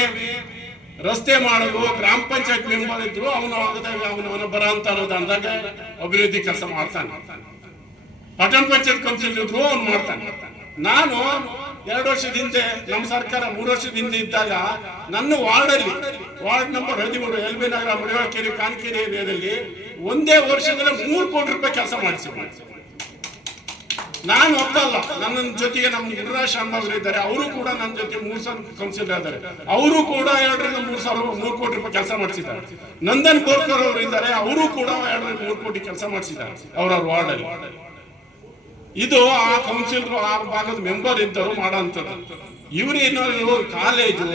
ರಸ್ತೆ ಮಾಡಲು ಗ್ರಾಮ ಪಂಚಾಯತ್ ಮೆಂಬರ್ ಇದ್ರು ಅವನ ಬರ ಅಂತ ಅನ್ನೋದು ಅಂದಾಗ ಅಭಿವೃದ್ಧಿ ಕೆಲಸ ಮಾಡ್ತಾನೆ. ಪಟ್ಟಣ ಪಂಚಾಯತ್ ಕೌನ್ಸಿಲ್ ಇದ್ರು ಅವ್ನು ಮಾಡ್ತಾನೆ. ನಾನು 2 ವರ್ಷದ ಹಿಂದೆ ನಮ್ಮ ಸರ್ಕಾರ 3 ವರ್ಷದ ಹಿಂದೆ ಇದ್ದಾಗ ನನ್ನ ವಾರ್ಡ್ ನಂಬರ್ 13 LB ನಗರ, ಮಡಿವಾಳಕೆರೆ, ಕಾನ್ಕೆರೆ ಏರಿಯಾದಲ್ಲಿ ಒಂದೇ ವರ್ಷದಲ್ಲಿ 3 ಕೋಟಿ ರೂಪಾಯಿ ಕೆಲಸ ಮಾಡಿಸಿ. ನಾನು ಒಪ್ಪಲ್ಲ. ನನ್ನ ಜೊತೆಗೆ ನಮ್ಮ ಗುರುರಾಜ್ ಶಾಂಬಾಗ್ರು ಇದ್ದಾರೆ, ಅವರು ಕೂಡ ನನ್ನ ಜೊತೆ 3 ಸಾವಿರ ಕೌನ್ಸಿಲರ್ ಇದ್ದಾರೆ, ಅವರು ಕೂಡ 2 ರಿಂದ 3 ಕೋಟಿ ರೂಪಾಯಿ ಕೆಲಸ ಮಾಡಿಸಿದ್ದಾರೆ. ನಂದನ್ ಬೋರ್ಕರ್ ಅವರು ಇದ್ದಾರೆ, ಅವರು ಕೂಡ 2 ರಿಂದ 3 ಕೋಟಿ ಕೆಲಸ ಮಾಡಿಸಿದ್ದಾರೆ ಅವ್ರವ್ರ ವಾರ್ಡ್ ಅಲ್ಲಿ. ಇದು ಆ ಕೌನ್ಸಿಲರ್ ಆ ಭಾಗದ ಮೆಂಬರ್ ಇದ್ದರು ಮಾಡೋಂಥದ್ದು. ಇವರೇನು ಕಾಲೇಜು,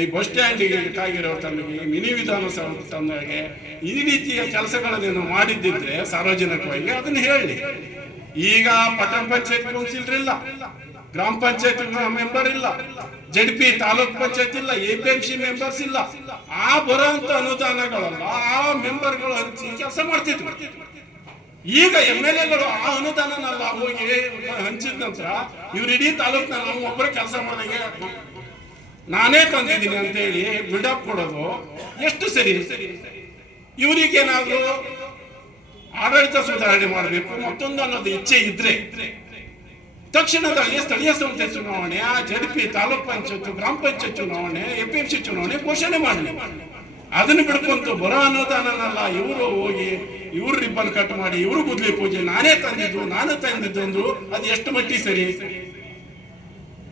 ಈ ಬಸ್ ಸ್ಟ್ಯಾಂಡಿಗೆ ಕಾಗಿರೋ ತನಗೆ, ಮಿನಿ ವಿಧಾನಸಭೆ ತನಗೆ ಈ ರೀತಿಯ ಕೆಲಸಗಳನ್ನು ಮಾಡಿದ್ದಿದ್ರೆ ಸಾರ್ವಜನಿಕವಾಗಿ ಅದನ್ನ ಹೇಳಿ. ಈಗ ಪಟ್ಟಣ ಪಂಚಾಯತ್ ಕೌನ್ಸಿಲರ್ ಇಲ್ಲ, ಗ್ರಾಮ ಪಂಚಾಯತ್ ಮೆಂಬರ್ ಇಲ್ಲ, ZP ತಾಲೂಕ್ ಪಂಚಾಯತ್ ಇಲ್ಲ, APMC ಮೆಂಬರ್ಸ್ ಇಲ್ಲ. ಆ ಬರೋಂತ ಅನುದಾನಗಳಲ್ಲ ಆ ಮೆಂಬರ್ಗಳು ಹಂಚಿ ಕೆಲಸ ಮಾಡ್ತಿದ್ರು. ಈಗ MLAಗಳು ಆ ಅನುದಾನನೆಲ್ಲ ಹೋಗಿ ಹಂಚಿದ ನಂತರ ಇವ್ರು ಇಡೀ ತಾಲೂಕ್ನ ನಾವು ಒಬ್ಬರೇ ಕೆಲಸ ಮಾಡಿದಂಗೆ ನಾನೇ ತಂದಿದ್ದೀನಿ ಅಂತ ಹೇಳಿ ಬಿಲ್ಡಪ್ ಕೊಡೋದು ಎಷ್ಟು ಸರಿ? ಇವರಿಗೇನಾದ್ರು ಆಡಳಿತ ಸುಧಾರಣೆ ಮಾಡಬೇಕು ಮತ್ತೊಂದು ಅನ್ನೋದು ಇಚ್ಛೆ ಇದ್ರೆ ತಕ್ಷಣದಲ್ಲಿ ಸ್ಥಳೀಯ ಸಂಸ್ಥೆ ಚುನಾವಣೆ, ಜಡ್ಪಿ, ತಾಲೂಕ್ ಪಂಚಾಯತ್, ಗ್ರಾಮ ಪಂಚಾಯತ್ ಚುನಾವಣೆ, APMC ಚುನಾವಣೆ ಘೋಷಣೆ ಮಾಡಲಿ. ಅದನ್ನು ಬಿಡ್ಕೊಂತು ಬರೋ ಅನುದಾನನಲ್ಲ ಇವರು ಹೋಗಿ ಇವ್ರು ರಿಬ್ಬನ್ ಕಟ್ ಮಾಡಿ ಇವರು ಗುದ್ಲಿ ಪೂಜೆ ನಾನು ತಂದಿದ್ದು ಅಂದ್ರು ಅದು ಎಷ್ಟು ಮಟ್ಟಿಗೆ ಸರಿ?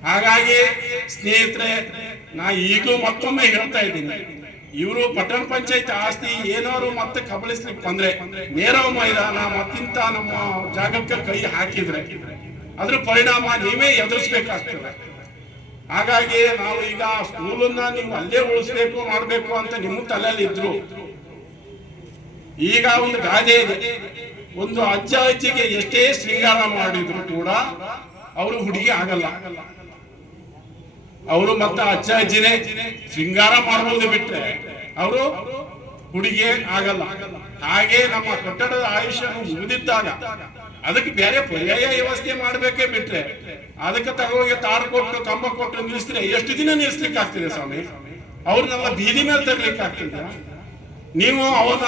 ಹಾಗಾಗಿ ಸ್ನೇಹಿತರೆ, ನಾ ಈಗಲೂ ಮತ್ತೊಮ್ಮೆ ಹೇಳ್ತಾ ಇದ್ದೀನಿ, ಇವರು ಪಟ್ಟಣ ಪಂಚಾಯತ್ ಆಸ್ತಿ ಏನಾದ್ರು ಮತ್ತೆ ಕಬಳಿಸ್ಲಿಕ್ಕೆ ಬಂದ್ರೆ ನೇರವ ಮೈದಾನ ಮತ್ತಿಂತ ನಮ್ಮ ಜಾಗಕ್ಕೆ ಕೈ ಹಾಕಿದ್ರೆ ಅದ್ರ ಪರಿಣಾಮ ನೀವೇ ಎದುರಿಸ್ಬೇಕಾಗ್ತದೆ. ಹಾಗಾಗಿ ನಾವು ಈಗ ಸ್ಕೂಲನ್ನ ನೀವು ಅಲ್ಲೇ ಉಳಿಸ್ಬೇಕು ಮಾಡ್ಬೇಕು ಅಂತ ನಿಮ್ಮ ತಲೆಯಲ್ಲಿ ಇದ್ರು. ಈಗ ಒಂದು ಗಾದೆ ಇದೆ, ಒಂದು ಅಜ್ಜಿಗೆ ಎಷ್ಟೇ ಶೃಂಗಾರ ಮಾಡಿದ್ರು ಕೂಡ ಅವರು ಹುಡುಗಿ ಆಗಲ್ಲ. ಅವರು ಮತ್ತೆ ಅಜ್ಜಿನೇ ಶೃಂಗಾರ ಮಾಡಬಹುದು ಬಿಟ್ರೆ ಅವರು ಹುಡುಗಿ ಆಗಲ್ಲ. ಹಾಗೆ ನಮ್ಮ ಕಟ್ಟಡದ ಆಯುಷ್ಯ ಮುಗಿದಿದ್ದಾಗ ಅದಕ್ಕೆ ಬೇರೆ ಪರ್ಯಾಯ ವ್ಯವಸ್ಥೆ ಮಾಡ್ಬೇಕೇ ಬಿಟ್ರೆ ಅದಕ್ಕೆ ತಗೋಗಿ ತಾಡು ಕೊಟ್ಟು ಕಂಬ ಕೊಟ್ಟು ನಿಲ್ಲಿಸಿದ್ರೆ ಎಷ್ಟು ದಿನ ನಿಲ್ಲಿಸ್ಲಿಕ್ಕೆ ಆಗ್ತಿದೆ ಸ್ವಾಮಿ? ಅವ್ರನ್ನೆಲ್ಲ ಬೀದಿ ಮೇಲೆ ತರ್ಲಿಕ್ಕೆ ಆಗ್ತಿದೆ? ನೀವು ಅವನ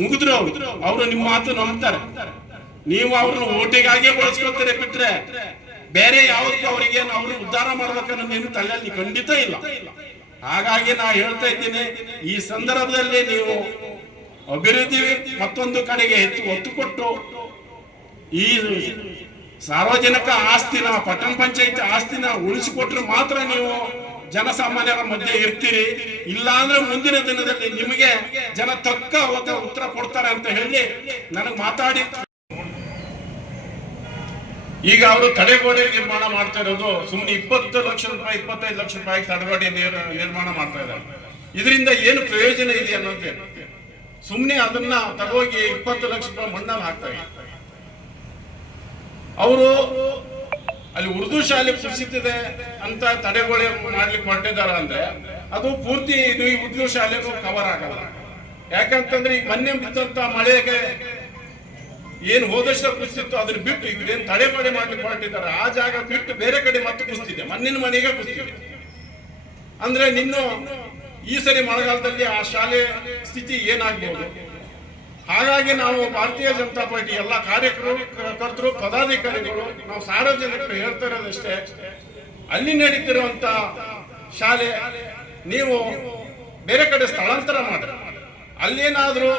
ಮುಗಿದ್ರು ಅವರು ನಿಮ್ಮ ಮಾತು ನಂಬ್ತಾರೆ. ನೀವು ಅವ್ರನ್ನ ಓಟಿಗಾಗಿ ಬಳಸ್ಕೊಳ್ತೀರಿ ಬಿಟ್ರೆ ಬೇರೆ ಯಾವ್ದಕ್ಕೂ ಅವರಿಗೆ ಅವರು ಉದ್ಧಾರ ಮಾಡ್ಬೇಕನ್ನೋ ನಿನ್ನ ತಲೆಯಲ್ಲಿ ಖಂಡಿತ ಇಲ್ಲ. ಹಾಗಾಗಿ ನಾ ಹೇಳ್ತಾ ಇದ್ದೀನಿ, ಈ ಸಂದರ್ಭದಲ್ಲಿ ನೀವು ಅಭಿವೃದ್ಧಿ ಮತ್ತೊಂದು ಕಡೆಗೆ ಹೆಚ್ಚು ಒತ್ತು ಕೊಟ್ಟು ಈ ಸಾರ್ವಜನಿಕ ಆಸ್ತಿನ ಪಟ್ಟಣ ಪಂಚಾಯತ್ ಆಸ್ತಿನ ಉಳಿಸಿಕೊಟ್ರೆ ಮಾತ್ರ ನೀವು ಜನಸಾಮಾನ್ಯರ ಮಧ್ಯೆ ಇರ್ತೀರಿ. ಇಲ್ಲ ಅಂದ್ರೆ ಮುಂದಿನ ದಿನದಲ್ಲಿ ನಿಮಗೆ ಜನ ತಕ್ಕ ಉತ್ತರ ಕೊಡ್ತಾರೆ ಅಂತ ಹೇಳಿ ನನಗೆ ಮಾತಾಡಿ. ಈಗ ಅವರು ತಡೆಗೋಡೆ ನಿರ್ಮಾಣ ಮಾಡ್ತಾ ಇರೋದು ಸುಮ್ಮನೆ 20 ಲಕ್ಷ ರೂಪಾಯಿ 25 ಲಕ್ಷ ರೂಪಾಯಿ ತಡೆಗೋಡೆ ನಿರ್ಮಾಣ ಮಾಡ್ತಾ ಇದ್ದಾರೆ. ಇದರಿಂದ ಏನು ಪ್ರಯೋಜನ ಇದೆ ಅನ್ನೋದೇ ಸುಮ್ಮನೆ ಅದನ್ನ ತಗೋಗಿ 20 ಲಕ್ಷ ರೂಪಾಯಿ ಮಣ್ಣಲ್ಲಿ ಹಾಕ್ತಾರೆ. ಅವರು ಅಲ್ಲಿ ಉರ್ದು ಶಾಲೆ ಕುಸಿತಿದೆ ಅಂತ ತಡೆಗೋಡೆ ಮಾಡ್ಲಿಕ್ಕೆ ಹೊರಟಿದಾರ ಅಂದ್ರೆ ಅದು ಪೂರ್ತಿ ಇದು ಈ ಉರ್ದು ಶಾಲೆಗೂ ಕವರ್ ಆಗಲ್ಲ. ಯಾಕಂತಂದ್ರೆ ಈಗ ಮೊನ್ನೆ ಬಿದ್ದಂತ ಮಳೆಗೆ ಏನು ಹೋದಷ್ಟ ಕುಸಿತ್ತು ಅದನ್ನ ಬಿಟ್ಟು ಈಗ ಏನ್ ತಡೆಗೋಡೆ ಮಾಡ್ಲಿಕ್ಕೆ ಹೊರಟಿದ್ದಾರೆ ಆ ಜಾಗ ಬಿಟ್ಟು ಬೇರೆ ಕಡೆ ಮತ್ತೆ ಕುಸಿತಿದೆ, ಮಣ್ಣಿನ ಮನೆಗೆ ಕುಸಿತಿದೆ. ಅಂದ್ರೆ ನಿನ್ನು ಈ ಸರಿ ಮಳೆಗಾಲದಲ್ಲಿ ಆ ಶಾಲೆ ಸ್ಥಿತಿ ಏನಾಗ್ಬೋದು? ಹಾಗಾಗಿ ನಾವು ಭಾರತೀಯ ಜನತಾ ಪಾರ್ಟಿ ಎಲ್ಲ ಕಾರ್ಯಕರ್ತರು ಪದಾಧಿಕಾರಿಗಳು ನಾವು ಸಾರ್ವಜನಿಕರು ಹೇಳ್ತಾ ಇರೋದಷ್ಟೇ, ಅಲ್ಲಿ ನಡೀತಿರುವಂತ ಶಾಲೆ ನೀವು ಬೇರೆ ಕಡೆ ಸ್ಥಳಾಂತರ ಮಾಡಿ ಅಲ್ಲೇನಾದ್ರೂ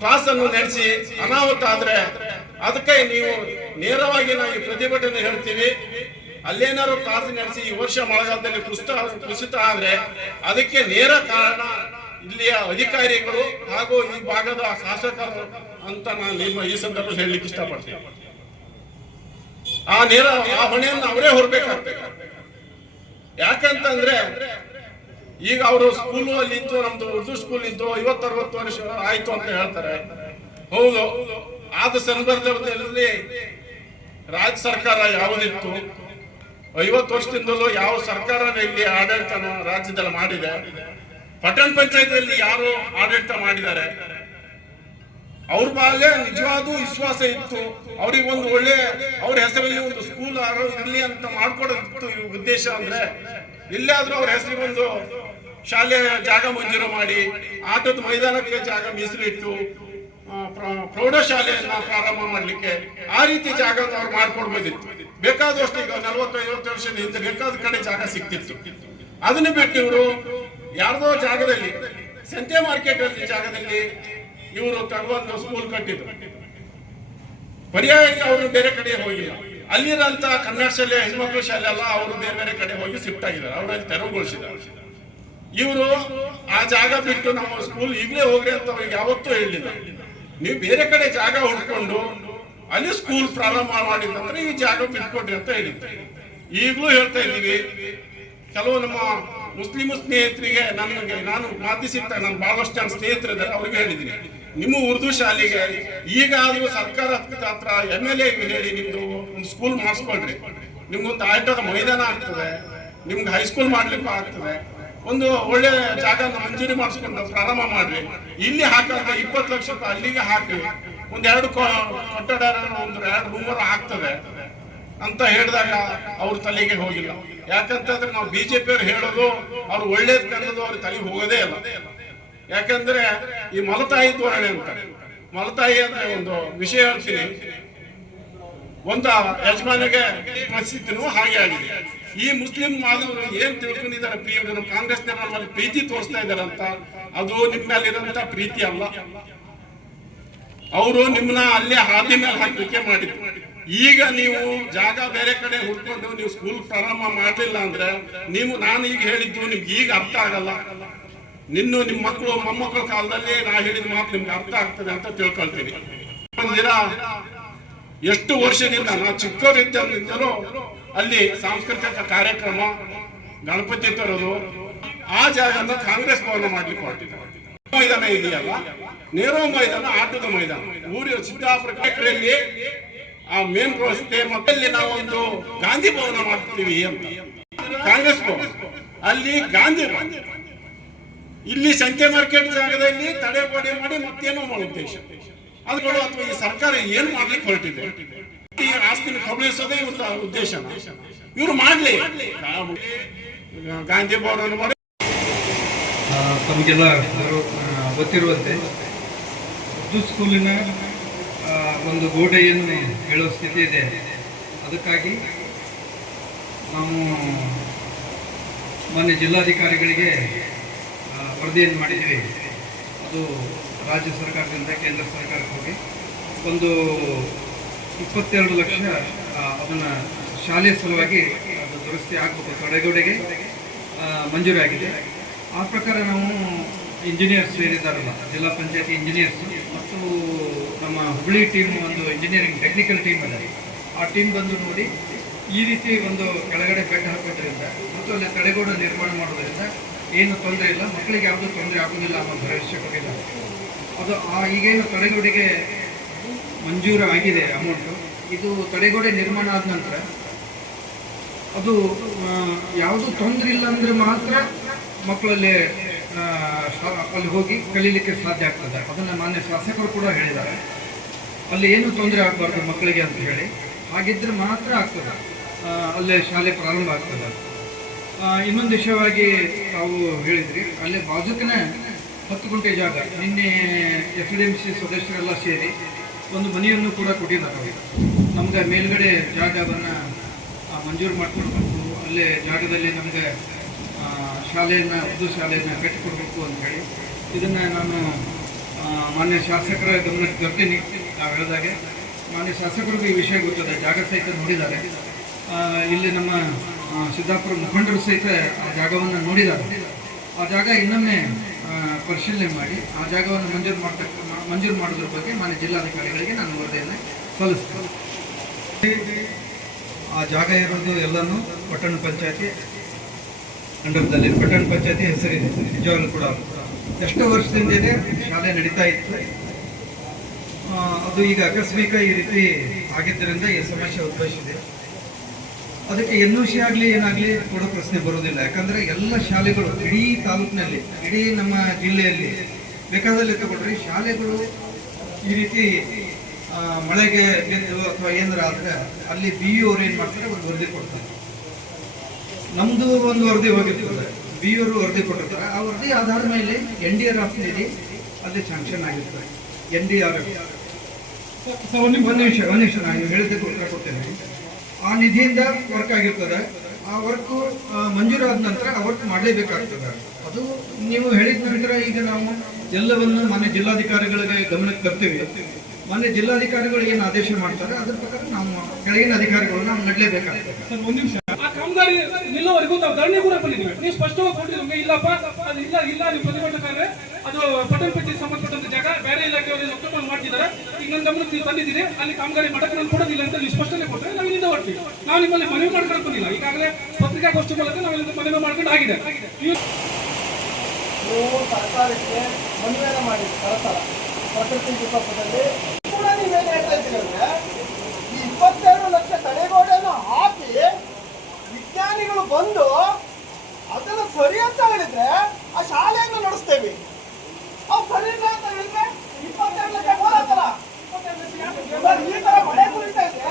ಕ್ಲಾಸ್ ಅನ್ನು ನಡೆಸಿ ಅನಾಹುತ ಆದ್ರೆ ಅದಕ್ಕೆ ನೀವು ನೇರವಾಗಿ ನಾವು ಈ ಪ್ರತಿಭಟನೆ ಹೇಳ್ತೀವಿ. ಅಲ್ಲೇನಾದ್ರು ಕ್ಲಾಸ್ ನಡೆಸಿ ಈ ವರ್ಷ ಮಳೆಗಾಲದಲ್ಲಿ ಕುಸಿತ ಆದ್ರೆ ಅದಕ್ಕೆ ನೇರ ಕಾರಣ ಇಲ್ಲಿಯ ಅಧಿಕಾರಿಗಳು ಹಾಗೂ ಈ ಭಾಗದ ಶಾಸಕರು ಅಂತ ನಾನು ನಿಮ್ಮ ಈ ಸಂದರ್ಭ ಹೇಳಲಿಕ್ಕೆ ಇಷ್ಟಪಡ್ತೀನಿ. ಆ ಹೊಣೆಯನ್ನು ಅವರೇ ಹೊರಬೇಕಾಗ್ತದೆ. ಯಾಕಂತಂದ್ರೆ ಈಗ ಅವರು ಸ್ಕೂಲು ಅಲ್ಲಿ ಇತ್ತು, ನಮ್ದು ಉರ್ದು ಸ್ಕೂಲ್ ಇದ್ದು 50-60 ವರ್ಷ ಆಯ್ತು ಅಂತ ಹೇಳ್ತಾರೆ. ಹೌದು, ಆದ ಸಂದರ್ಭದಲ್ಲಿ ರಾಜ್ಯ ಸರ್ಕಾರ ಯಾವುದಿತ್ತು, 50 ವರ್ಷದಿಂದಲೂ ಯಾವ ಸರ್ಕಾರ ಇಲ್ಲಿ ಆಡಳಿತ ರಾಜ್ಯದಲ್ಲಿ ಮಾಡಿದೆ? ಪಟ್ಟಣ ಪಂಚಾಯತ್ ಯಾರು ಆಡಳಿತ ಮಾಡಿದ್ದಾರೆ? ಅವ್ರ ಮೇಲೆ ನಿಜವಾದ ವಿಶ್ವಾಸ ಇತ್ತು, ಅವ್ರಿಗೆ ಒಂದು ಒಳ್ಳೆ ಅವ್ರ ಹೆಸರಲ್ಲಿ ಒಂದು ಸ್ಕೂಲ್ ಇರ್ಲಿ ಅಂತ ಮಾಡ್ಕೊಡೋದಿತ್ತು ಉದ್ದೇಶ. ಅಂದ್ರೆ ಇಲ್ಲಾದ್ರೂ ಅವ್ರ ಹೆಸರಿಗೆ ಒಂದು ಶಾಲೆ ಜಾಗ ಮಂಜೂರು ಮಾಡಿ ಆಟದ ಮೈದಾನಕ್ಕೆ ಜಾಗ ಮೀಸಲಿಟ್ಟು ಪ್ರೌಢಶಾಲೆಯನ್ನ ಪ್ರಾರಂಭ ಮಾಡ್ಲಿಕ್ಕೆ ಆ ರೀತಿ ಜಾಗ ಅವ್ರು ಮಾಡ್ಕೊಡ್ಬೋದಿತ್ತು. ಬೇಕಾದಷ್ಟು ಈಗ 40-50 ವರ್ಷದ ಹಿಂದೆ ಬೇಕಾದ ಕಡೆ ಜಾಗ ಸಿಕ್ತಿತ್ತು. ಅದನ್ನ ಬಿಟ್ಟು ಇವರು ಯಾರ್ದೋ ಜಾಗದಲ್ಲಿ ಸಂತೆ ಮಾರ್ಕೆಟ್ ಅಲ್ಲಿ ಜಾಗದಲ್ಲಿ ಇವರು ತಗೊಂಡು ಸ್ಕೂಲ್ ಕಟ್ಟಿದ್ರು. ಪರ್ಯಾಯ ಅವರು ಬೇರೆ ಕಡೆ ಹೋಗಿಲ್ಲ. ಅಲ್ಲಿರಂತ ಕನ್ನಡ ಶಾಲೆ ಹೆಣ್ಮಕ್ಳು ಶಾಲೆ ಅಲ್ಲ, ಅವರು ಬೇರೆ ಬೇರೆ ಕಡೆ ಹೋಗಿ ಶಿಫ್ಟ್ ಆಗಿದ್ದಾರೆ, ಅವರಲ್ಲಿ ತೆರವುಗೊಳಿಸಿದ್ದಾರೆ. ಇವರು ಆ ಜಾಗ ಬಿಟ್ಟು ನಮ್ಮ ಸ್ಕೂಲ್ ಈಗಲೇ ಹೋಗ್ರಿ ಅಂತ ಅವ್ರಿಗೆ ಯಾವತ್ತೂ ಹೇಳಿಲ್ಲ. ನೀವು ಬೇರೆ ಕಡೆ ಜಾಗ ಹುಡ್ಕೊಂಡು ಅಲ್ಲಿ ಸ್ಕೂಲ್ ಪ್ರಾರಂಭ ಮಾಡಿದ್ರೆ ಈ ಜಾಗ ಬಿಟ್ಕೊಡ್ರಿ ಅಂತ ಹೇಳಿದ್ರು. ಈಗಲೂ ಹೇಳ್ತಾ ಇದ್ದೀವಿ, ಕೆಲವು ನಮ್ಮ ಮುಸ್ಲಿಂ ಸ್ನೇಹಿತರಿಗೆ ನಾನು ಮಾತಿಸಿದ್ದ ನನ್ನ ಬಹಳಷ್ಟು ಜನ ಸ್ನೇಹಿತರಿದ್ದಾರೆ, ಅವ್ರಿಗೆ ಹೇಳಿದ್ದೀನಿ, ನಿಮ್ಮ ಉರ್ದು ಶಾಲೆಗೆ ಈಗಾದ್ರೂ ಸರ್ಕಾರ ಹತ್ರ MLA ಹೇಳಿ ನಿಮ್ದು ಒಂದು ಸ್ಕೂಲ್ ಮಾಡಿಸ್ಕೊಳ್ರಿ, ನಿಮ್ಗೊಂದು ಆಟದ ಮೈದಾನ ಆಗ್ತದೆ, ನಿಮ್ಗೆ ಹೈಸ್ಕೂಲ್ ಮಾಡ್ಲಿಕ್ಕೂ ಆಗ್ತದೆ, ಒಂದು ಒಳ್ಳೆ ಜಾಗ ಮಂಜೂರಿ ಮಾಡಿಸ್ಕೊಂಡು ಪ್ರಾರಂಭ ಮಾಡ್ರಿ. ಇಲ್ಲಿ ಹಾಕಿದ್ರೆ 20 ಲಕ್ಷ ರೂಪಾಯಿ ಅಲ್ಲಿಗೆ ಹಾಕಿ ಒಂದೆರಡು ಕಟ್ಟಡ ಒಂದು 2 ರೂಮರ್ ಆಗ್ತದೆ ಅಂತ ಹೇಳಿದಾಗ ಅವ್ರ ತಲೆಗೆ ಹೋಗಿಲ್ಲ. ಯಾಕಂತಂದ್ರೆ ನಾವು BJP ಅವ್ರು ಹೇಳೋದು ಅವ್ರು ಒಳ್ಳೇದ್ ಕನ್ನೋದು ಅವ್ರ ತಲೆಗೆ ಹೋಗೋದೇ ಇಲ್ಲ. ಯಾಕಂದ್ರೆ ಈ ಮಲತಾಯಿ ಧೋರಣೆ ಅಂತ, ಮಲತಾಯಿ ಅಂದ್ರೆ ಒಂದು ವಿಷಯ ಹೇಳ್ತೀನಿ, ಒಂದು ಯಜಮಾನಿಗೆ ಪರಿಸ್ಥಿತಿನೂ ಹಾಗೆ ಆಗಿದೆ. ಈ ಮುಸ್ಲಿಂ ಮಾಧವರು ಏನ್ ತಿಳ್ಕೊಂಡಿದ್ದಾರೆ, ನಮ್ಮ ಕಾಂಗ್ರೆಸ್ನ ಮೇಲೆ ಪ್ರೀತಿ ತೋರಿಸ್ತಾ ಇದ್ದಾರೆ ಅಂತ, ಅದು ನಿಮ್ಮ ಮೇಲಿರೋಂಥ ಪ್ರೀತಿ ಅಲ್ಲ. ಅವರು ನಿಮ್ಮನ್ನ ಅಲ್ಲೇ ಹಾದಿ ಮೇಲೆ ಹಾಕಲಿಕ್ಕೆ ಮಾಡಿದ್ರು. ಈಗ ನೀವು ಜಾಗ ಬೇರೆ ಕಡೆ ಹುಡ್ಕೊಂಡು ನೀವು ಸ್ಕೂಲ್ ಪ್ರಾರಂಭ ಮಾಡಲಿಲ್ಲ ಅಂದ್ರೆ ನಾನು ಈಗ ಹೇಳಿದ್ದು ನಿಮ್ಗೆ ಈಗ ಅರ್ಥ ಆಗಲ್ಲ. ನಿಮ್ಮ ಮಕ್ಕಳು ಮೊಮ್ಮಕ್ಕಳ ಕಾಲದಲ್ಲಿ ನಾ ಹೇಳಿದ ಮಾತು ನಿಮ್ಗೆ ಅರ್ಥ ಆಗ್ತದೆ ಅಂತ ತಿಳ್ಕೊಳ್ತೀನಿ. ಎಷ್ಟು ವರ್ಷದಿಂದ ನಾವು ಚಿಕ್ಕವರಿದ್ದಾಗಿಂದಲೂ ಅಲ್ಲಿ ಸಾಂಸ್ಕೃತಿಕ ಕಾರ್ಯಕ್ರಮ, ಗಣಪತಿ ತರೋದು, ಆ ಜಾಗನ ಕಾಂಗ್ರೆಸ್ ಭವನ ಮಾಡ್ಲಿಕ್ಕೆ ಹೊರಟಿದ್ದಾರೆ. ಮೈದಾನ ಇದೆಯಲ್ಲ, ನೆಹರು ಮೈದಾನ ಆಟದ ಮೈದಾನ, ಊರಿನ ಸಿದ್ದಾಪುರ ಎಕರೆಯಲ್ಲಿ ಆ ಮೇನ್ ರಸ್ತೆ ಮತ್ತೆ ನಾವೊಂದು ಗಾಂಧಿ ಭವನ ಮಾಡ್ತೀವಿ ಅಂತ ಕಾಂಗ್ರೆಸ್ ಭವನ, ಅಲ್ಲಿ ಗಾಂಧಿ ಭವನ, ಇಲ್ಲಿ ಸಂತೆ ಮಾರ್ಕೆಟ್ ಜಾಗದಲ್ಲಿ ತಡೆಗೋಡೆ ಮಾಡಿ ಮತ್ತೇನೋ ಮಾಡೋ ಉದ್ದೇಶ ಅದುಗಳು, ಅಥವಾ ಈ ಸರ್ಕಾರ ಏನ್ ಮಾಡ್ಲಿಕ್ಕೆ ಹೊರಟಿದೆ, ಈ ಆಸ್ತಿನ ಕಬಳಿಸೋದೇ ಇವ್ರ ಉದ್ದೇಶ. ಇವ್ರು ಮಾಡ್ಲಿ ಗಾಂಧಿ ಭವನ ಮಾಡಿ. ತಮಗೆಲ್ಲ ಗೊತ್ತಿರುವಂತೆ ಉರ್ದು ಸ್ಕೂಲಿನ ಒಂದು ಗೋಡೆಯನ್ನು ಹೇಳುವ ಸ್ಥಿತಿ ಇದೆ. ಅದಕ್ಕಾಗಿ ನಾವು ಮಾನ್ಯ ಜಿಲ್ಲಾಧಿಕಾರಿಗಳಿಗೆ ವರದಿಯನ್ನು ಮಾಡಿದ್ದೀವಿ. ಅದು ರಾಜ್ಯ ಸರ್ಕಾರದಿಂದ ಕೇಂದ್ರ ಸರ್ಕಾರಕ್ಕೆ ಹೋಗಿ ಒಂದು 22 ಲಕ್ಷ ಅದನ್ನು ಶಾಲೆಯ ಸಲುವಾಗಿ ಅದು ದುರಸ್ತಿ ಆಗಬೇಕು, ತಡೆಗೋಡೆಗೆ ಮಂಜೂರಾಗಿದೆ. ಆ ಪ್ರಕಾರ ನಾವು ಇಂಜಿನಿಯರ್ಸ್ ಸೇರಿದ್ದಾರಲ್ಲ, ಜಿಲ್ಲಾ ಪಂಚಾಯತಿ ಇಂಜಿನಿಯರ್ಸ್ ಮತ್ತು ನಮ್ಮ ಹುಬ್ಬಳ್ಳಿ ಟೀಮ್, ಒಂದು ಇಂಜಿನಿಯರಿಂಗ್ ಟೆಕ್ನಿಕಲ್ ಟೀಮ್ ಅದ, ಆ ಟೀಮ್ ಬಂದು ನೋಡಿ ಈ ರೀತಿ ಒಂದು ಕೆಳಗಡೆ ಬೆಡ್ ಹಾಕೋದ್ರಿಂದ ಮತ್ತು ಅಲ್ಲಿ ತಡೆಗೋಡೆ ನಿರ್ಮಾಣ ಮಾಡೋದ್ರಿಂದ ಏನು ತೊಂದರೆ ಇಲ್ಲ, ಮಕ್ಕಳಿಗೆ ಯಾವುದೂ ತೊಂದರೆ ಆಗೋದಿಲ್ಲ ಅನ್ನೋ ಭರವಸೆ ಕೊಟ್ಟಿದ್ದಾರೆ. ಅದು ಈಗೇನು ತಡೆಗೋಡೆಗೆ ಮಂಜೂರು ಆಗಿದೆ ಅಮೌಂಟು, ಇದು ತಡೆಗೋಡೆ ನಿರ್ಮಾಣ ಆದ ನಂತರ ಅದು ಯಾವುದೂ ತೊಂದರೆ ಇಲ್ಲ ಅಂದರೆ ಮಾತ್ರ ಮಕ್ಕಳಲ್ಲಿ ಅಲ್ಲಿ ಹೋಗಿ ಕಲೀಲಿಕ್ಕೆ ಸಾಧ್ಯ ಆಗ್ತದೆ. ಅದನ್ನು ಮಾನ್ಯ ಶಾಸಕರು ಕೂಡ ಹೇಳಿದ್ದಾರೆ, ಅಲ್ಲಿ ಏನು ತೊಂದರೆ ಆಗಬಾರ್ದು ಮಕ್ಕಳಿಗೆ ಅಂತ ಹೇಳಿ, ಹಾಗಿದ್ರೆ ಮಾತ್ರ ಆಗ್ತದೆ ಅಲ್ಲೇ ಶಾಲೆ ಪ್ರಾರಂಭ ಆಗ್ತದೆ. ಇನ್ನೊಂದು ವಿಷಯವಾಗಿ ತಾವು ಹೇಳಿದ್ರಿ, ಅಲ್ಲೇ ಬಾಜುಕನೇ 10 ಗುಂಟೆ ಜಾಗ ನಿನ್ನೆ FDMC ಸದಸ್ಯರೆಲ್ಲ ಸೇರಿ ಒಂದು ಮನೆಯನ್ನು ಕೂಡ ಕೊಟ್ಟಿದ್ದಾರೆ ಅವರು. ನಮಗೆ ಮೇಲ್ಗಡೆ ಜಾಗವನ್ನು ಮಂಜೂರು ಮಾಡ್ಕೊಡ್ಬೇಕು, ಅಲ್ಲೇ ಜಾಗದಲ್ಲಿ ನಮಗೆ ಶಾಲೆಯನ್ನು, ಉರ್ದು ಶಾಲೆಯನ್ನು ಕಟ್ಟಿಕೊಡ್ಬೇಕು ಅಂತ ಹೇಳಿ ಇದನ್ನು ನಾನು ಮಾನ್ಯ ಶಾಸಕರ ಗಮನಕ್ಕೆ ತರ್ತೀನಿ. ನಾವು ಹೇಳಿದಾಗೆ ಮಾನ್ಯ ಶಾಸಕರಿಗೂ ಈ ವಿಷಯ ಗೊತ್ತದೆ, ಜಾಗ ಸಹಿತ ನೋಡಿದ್ದಾರೆ. ಇಲ್ಲಿ ನಮ್ಮ ಸಿದ್ದಾಪುರ ಮುಖಂಡರು ಸಹಿತ ಆ ಜಾಗವನ್ನು ನೋಡಿದ್ದಾರೆ. ಆ ಜಾಗ ಇನ್ನೊಮ್ಮೆ ಪರಿಶೀಲನೆ ಮಾಡಿ ಆ ಜಾಗವನ್ನು ಮಂಜೂರು ಮಾಡೋದ್ರ ಬಗ್ಗೆ ಮಾನ್ಯ ಜಿಲ್ಲಾಧಿಕಾರಿಗಳಿಗೆ ನಾನು ವರದಿಯನ್ನು ಸಲ್ಲಿಸ್ತೇನೆ. ಆ ಜಾಗ ಇರೋದು ಎಲ್ಲನೂ ಪಟ್ಟಣ ಪಂಚಾಯತಿ ಅಂಡರ್ದಲ್ಲಿ, ಪಟ್ಟಣ ಪಂಚಾಯತಿ ಹೆಸರಿದೆ. ನಿಜವಾಗ್ಲೂ ಕೂಡ ಎಷ್ಟೋ ವರ್ಷದಿಂದ ಇದೆ, ಶಾಲೆ ನಡೀತಾ ಇತ್ತು. ಅದು ಈಗ ಆಕಸ್ಮಿಕ ಈ ರೀತಿ ಆಗಿದ್ದರಿಂದ ಈ ಸಮಸ್ಯೆ ಉದ್ಭವಿಸಿದೆ. ಅದಕ್ಕೆ NOC ಆಗಲಿ ಏನಾಗಲಿ ಕೊಡೋ ಪ್ರಶ್ನೆ ಬರೋದಿಲ್ಲ. ಯಾಕಂದರೆ ಎಲ್ಲ ಶಾಲೆಗಳು ಇಡೀ ತಾಲೂಕಿನಲ್ಲಿ, ಇಡೀ ನಮ್ಮ ಜಿಲ್ಲೆಯಲ್ಲಿ ಬೇಕಾದಲ್ಲಿ ತಗೊಂಡ್ರೆ ಶಾಲೆಗಳು ಈ ರೀತಿ ಮಳೆಗೆ ಬಿದ್ದು ಅಥವಾ ಏನಾರ ಆದರೆ ಅಲ್ಲಿ BE ಅವ್ರು ಏನು ಮಾಡ್ತಾರೆ, ಒಂದು ವರದಿ ಕೊಡ್ತಾರೆ. ನಮ್ಮದು ಒಂದು ವರದಿ ಹೋಗಿರ್ತದೆ, BE ಅವರು ವರದಿ ಕೊಟ್ಟಿರ್ತಾರೆ. ಆ ವರದಿ ಆಧಾರದ ಮೇಲೆ NDRF ನಿಧಿ ಅಲ್ಲಿ ಸ್ಯಾಂಕ್ಷನ್ ಆಗಿರ್ತದೆ. NDRF ಒಂದು ನಿಮಿಷ ನಾನು ಹೇಳಿದ್ದಕ್ಕೆ ಉತ್ತರ ಕೊಡ್ತೇನೆ. ಆ ನಿಧಿಯಿಂದ ವರ್ಕ್ ಆಗಿರ್ತದೆ. ಆ ವರ್ಕು ಮಂಜೂರಾದ ನಂತರ ಆ ವರ್ಕ್ ಮಾಡಲೇಬೇಕಾಗ್ತದೆ. ಅದು ನೀವು ಹೇಳಿದ ನಂತರ ಈಗ ನಾವು ಎಲ್ಲವನ್ನು ಮಾನ್ಯ ಜಿಲ್ಲಾಧಿಕಾರಿಗಳಿಗೆ ಗಮನಕ್ಕೆ ತರ್ತೀವಿ. ಮಾನ್ಯ ಜಿಲ್ಲಾಧಿಕಾರಿಗಳು ಏನು ಆದೇಶ ಮಾಡ್ತಾರೆ ಅದ್ರ ಪ್ರಕಾರ ನಾವು ಕೆಳಗಿನ ಅಧಿಕಾರಿಗಳು ನಾವು ನಡಲೇಬೇಕಾಗ್ತದೆ. ಒಂದು ನಿಮಿಷ, ಆ ಕಾಮಗಾರಿ ನಿಲ್ಲೋವರೆಗೂ ನಾವು ಧರಣಿ ಕೂಡ ಬಂದಿದ್ದೀವಿ. ನೀವು ಸ್ಪಷ್ಟವಾಗಿ ಕೊಟ್ಟಿದ್ದೀವಿ, ನಮಗೆ ಇಲ್ಲಪ್ಪ ಅದು ಇಲ್ಲ ನೀವು ಪ್ರತಿಭಟನೆಕಾರರೆ ಅದು ಪಟ್ಟಣ ಪಂಚಾಯತ್ ಸಂಬಂಧಪಟ್ಟಂತ ಜಾಗ ಬೇರೆ ಇಲಾಖೆಯಲ್ಲಿ ಒಕ್ಕೂಟ ಮಾಡ್ತಿದ್ದಾರೆ. ಈಗ ನನ್ನ ಗಮನಕ್ಕೆ ನೀವು ತಂದಿದ್ದೀರಿ, ಅಲ್ಲಿ ಕಾಮಗಾರಿ ಮಾಡಕ್ಕೆ ನಾನು ಕೊಡೋದಿಲ್ಲ ಅಂತ ನೀವು ಸ್ಪಷ್ಟನೆ ಕೊಟ್ಟರೆ ನಾವು ಇಲ್ಲಿಂದ ಹೊರಡ್ತೀವಿ. ನಾವು ನಿಮ್ಮಲ್ಲಿ ಮನವಿ ಮಾಡ್ಕೊಂಡು ಬಂದಿಲ್ಲ, ಈಗಾಗಲೇ ಪತ್ರಿಕಾಗೋಷ್ಠಿ ಮೂಲಕ ನಾವು ಮನವಿ ಮಾಡ್ಕೊಂಡು ಆಗಿದೆ. ನೀವು ಸರ್ಕಾರಕ್ಕೆ ಮನವಿಯನ್ನು ಮಾಡಿ ಸರ್ಕಾರ ಪ್ರಕೃತಿ ವಿಕೋಪದಲ್ಲಿ ಕೂಡ ನೀವೇನು ಹೇಳ್ತಾ ಇದ್ದೀರಂದ್ರೆ ಈ 22 ಲಕ್ಷ ತಡೆಗೋಡೆಯನ್ನು ಹಾಕಿ ವಿಜ್ಞಾನಿಗಳು ಬಂದು ಅದನ್ನು ಸರಿ ಅಂತ ಹೇಳಿದ್ರೆ ಆ ಶಾಲೆಯನ್ನು ನಡೆಸ್ತೇವೆ. ಅವು ಸರಿ ಇಲ್ಲ ಅಂತ ಹೇಳಿದ್ರೆ 22 ಲಕ್ಷ ಹೋರಾಟಲ್ಲ. ಈ ತರ ಮಳೆ ಕುರಿತಾ ಇದೆ,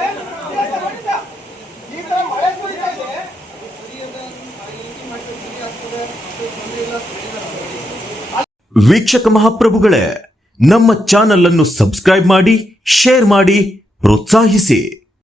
ಈ ತರ ಮಳೆ ಕುರಿತಾ ಇದೆ. ವೀಕ್ಷಕ ಮಹಾಪ್ರಭುಗಳೇ, ನಮ್ಮ ಚಾನಲ್ ಅನ್ನು ಸಬ್ಸ್ಕ್ರೈಬ್ ಮಾಡಿ, ಶೇರ್ ಮಾಡಿ, ಪ್ರೋತ್ಸಾಹಿಸಿ.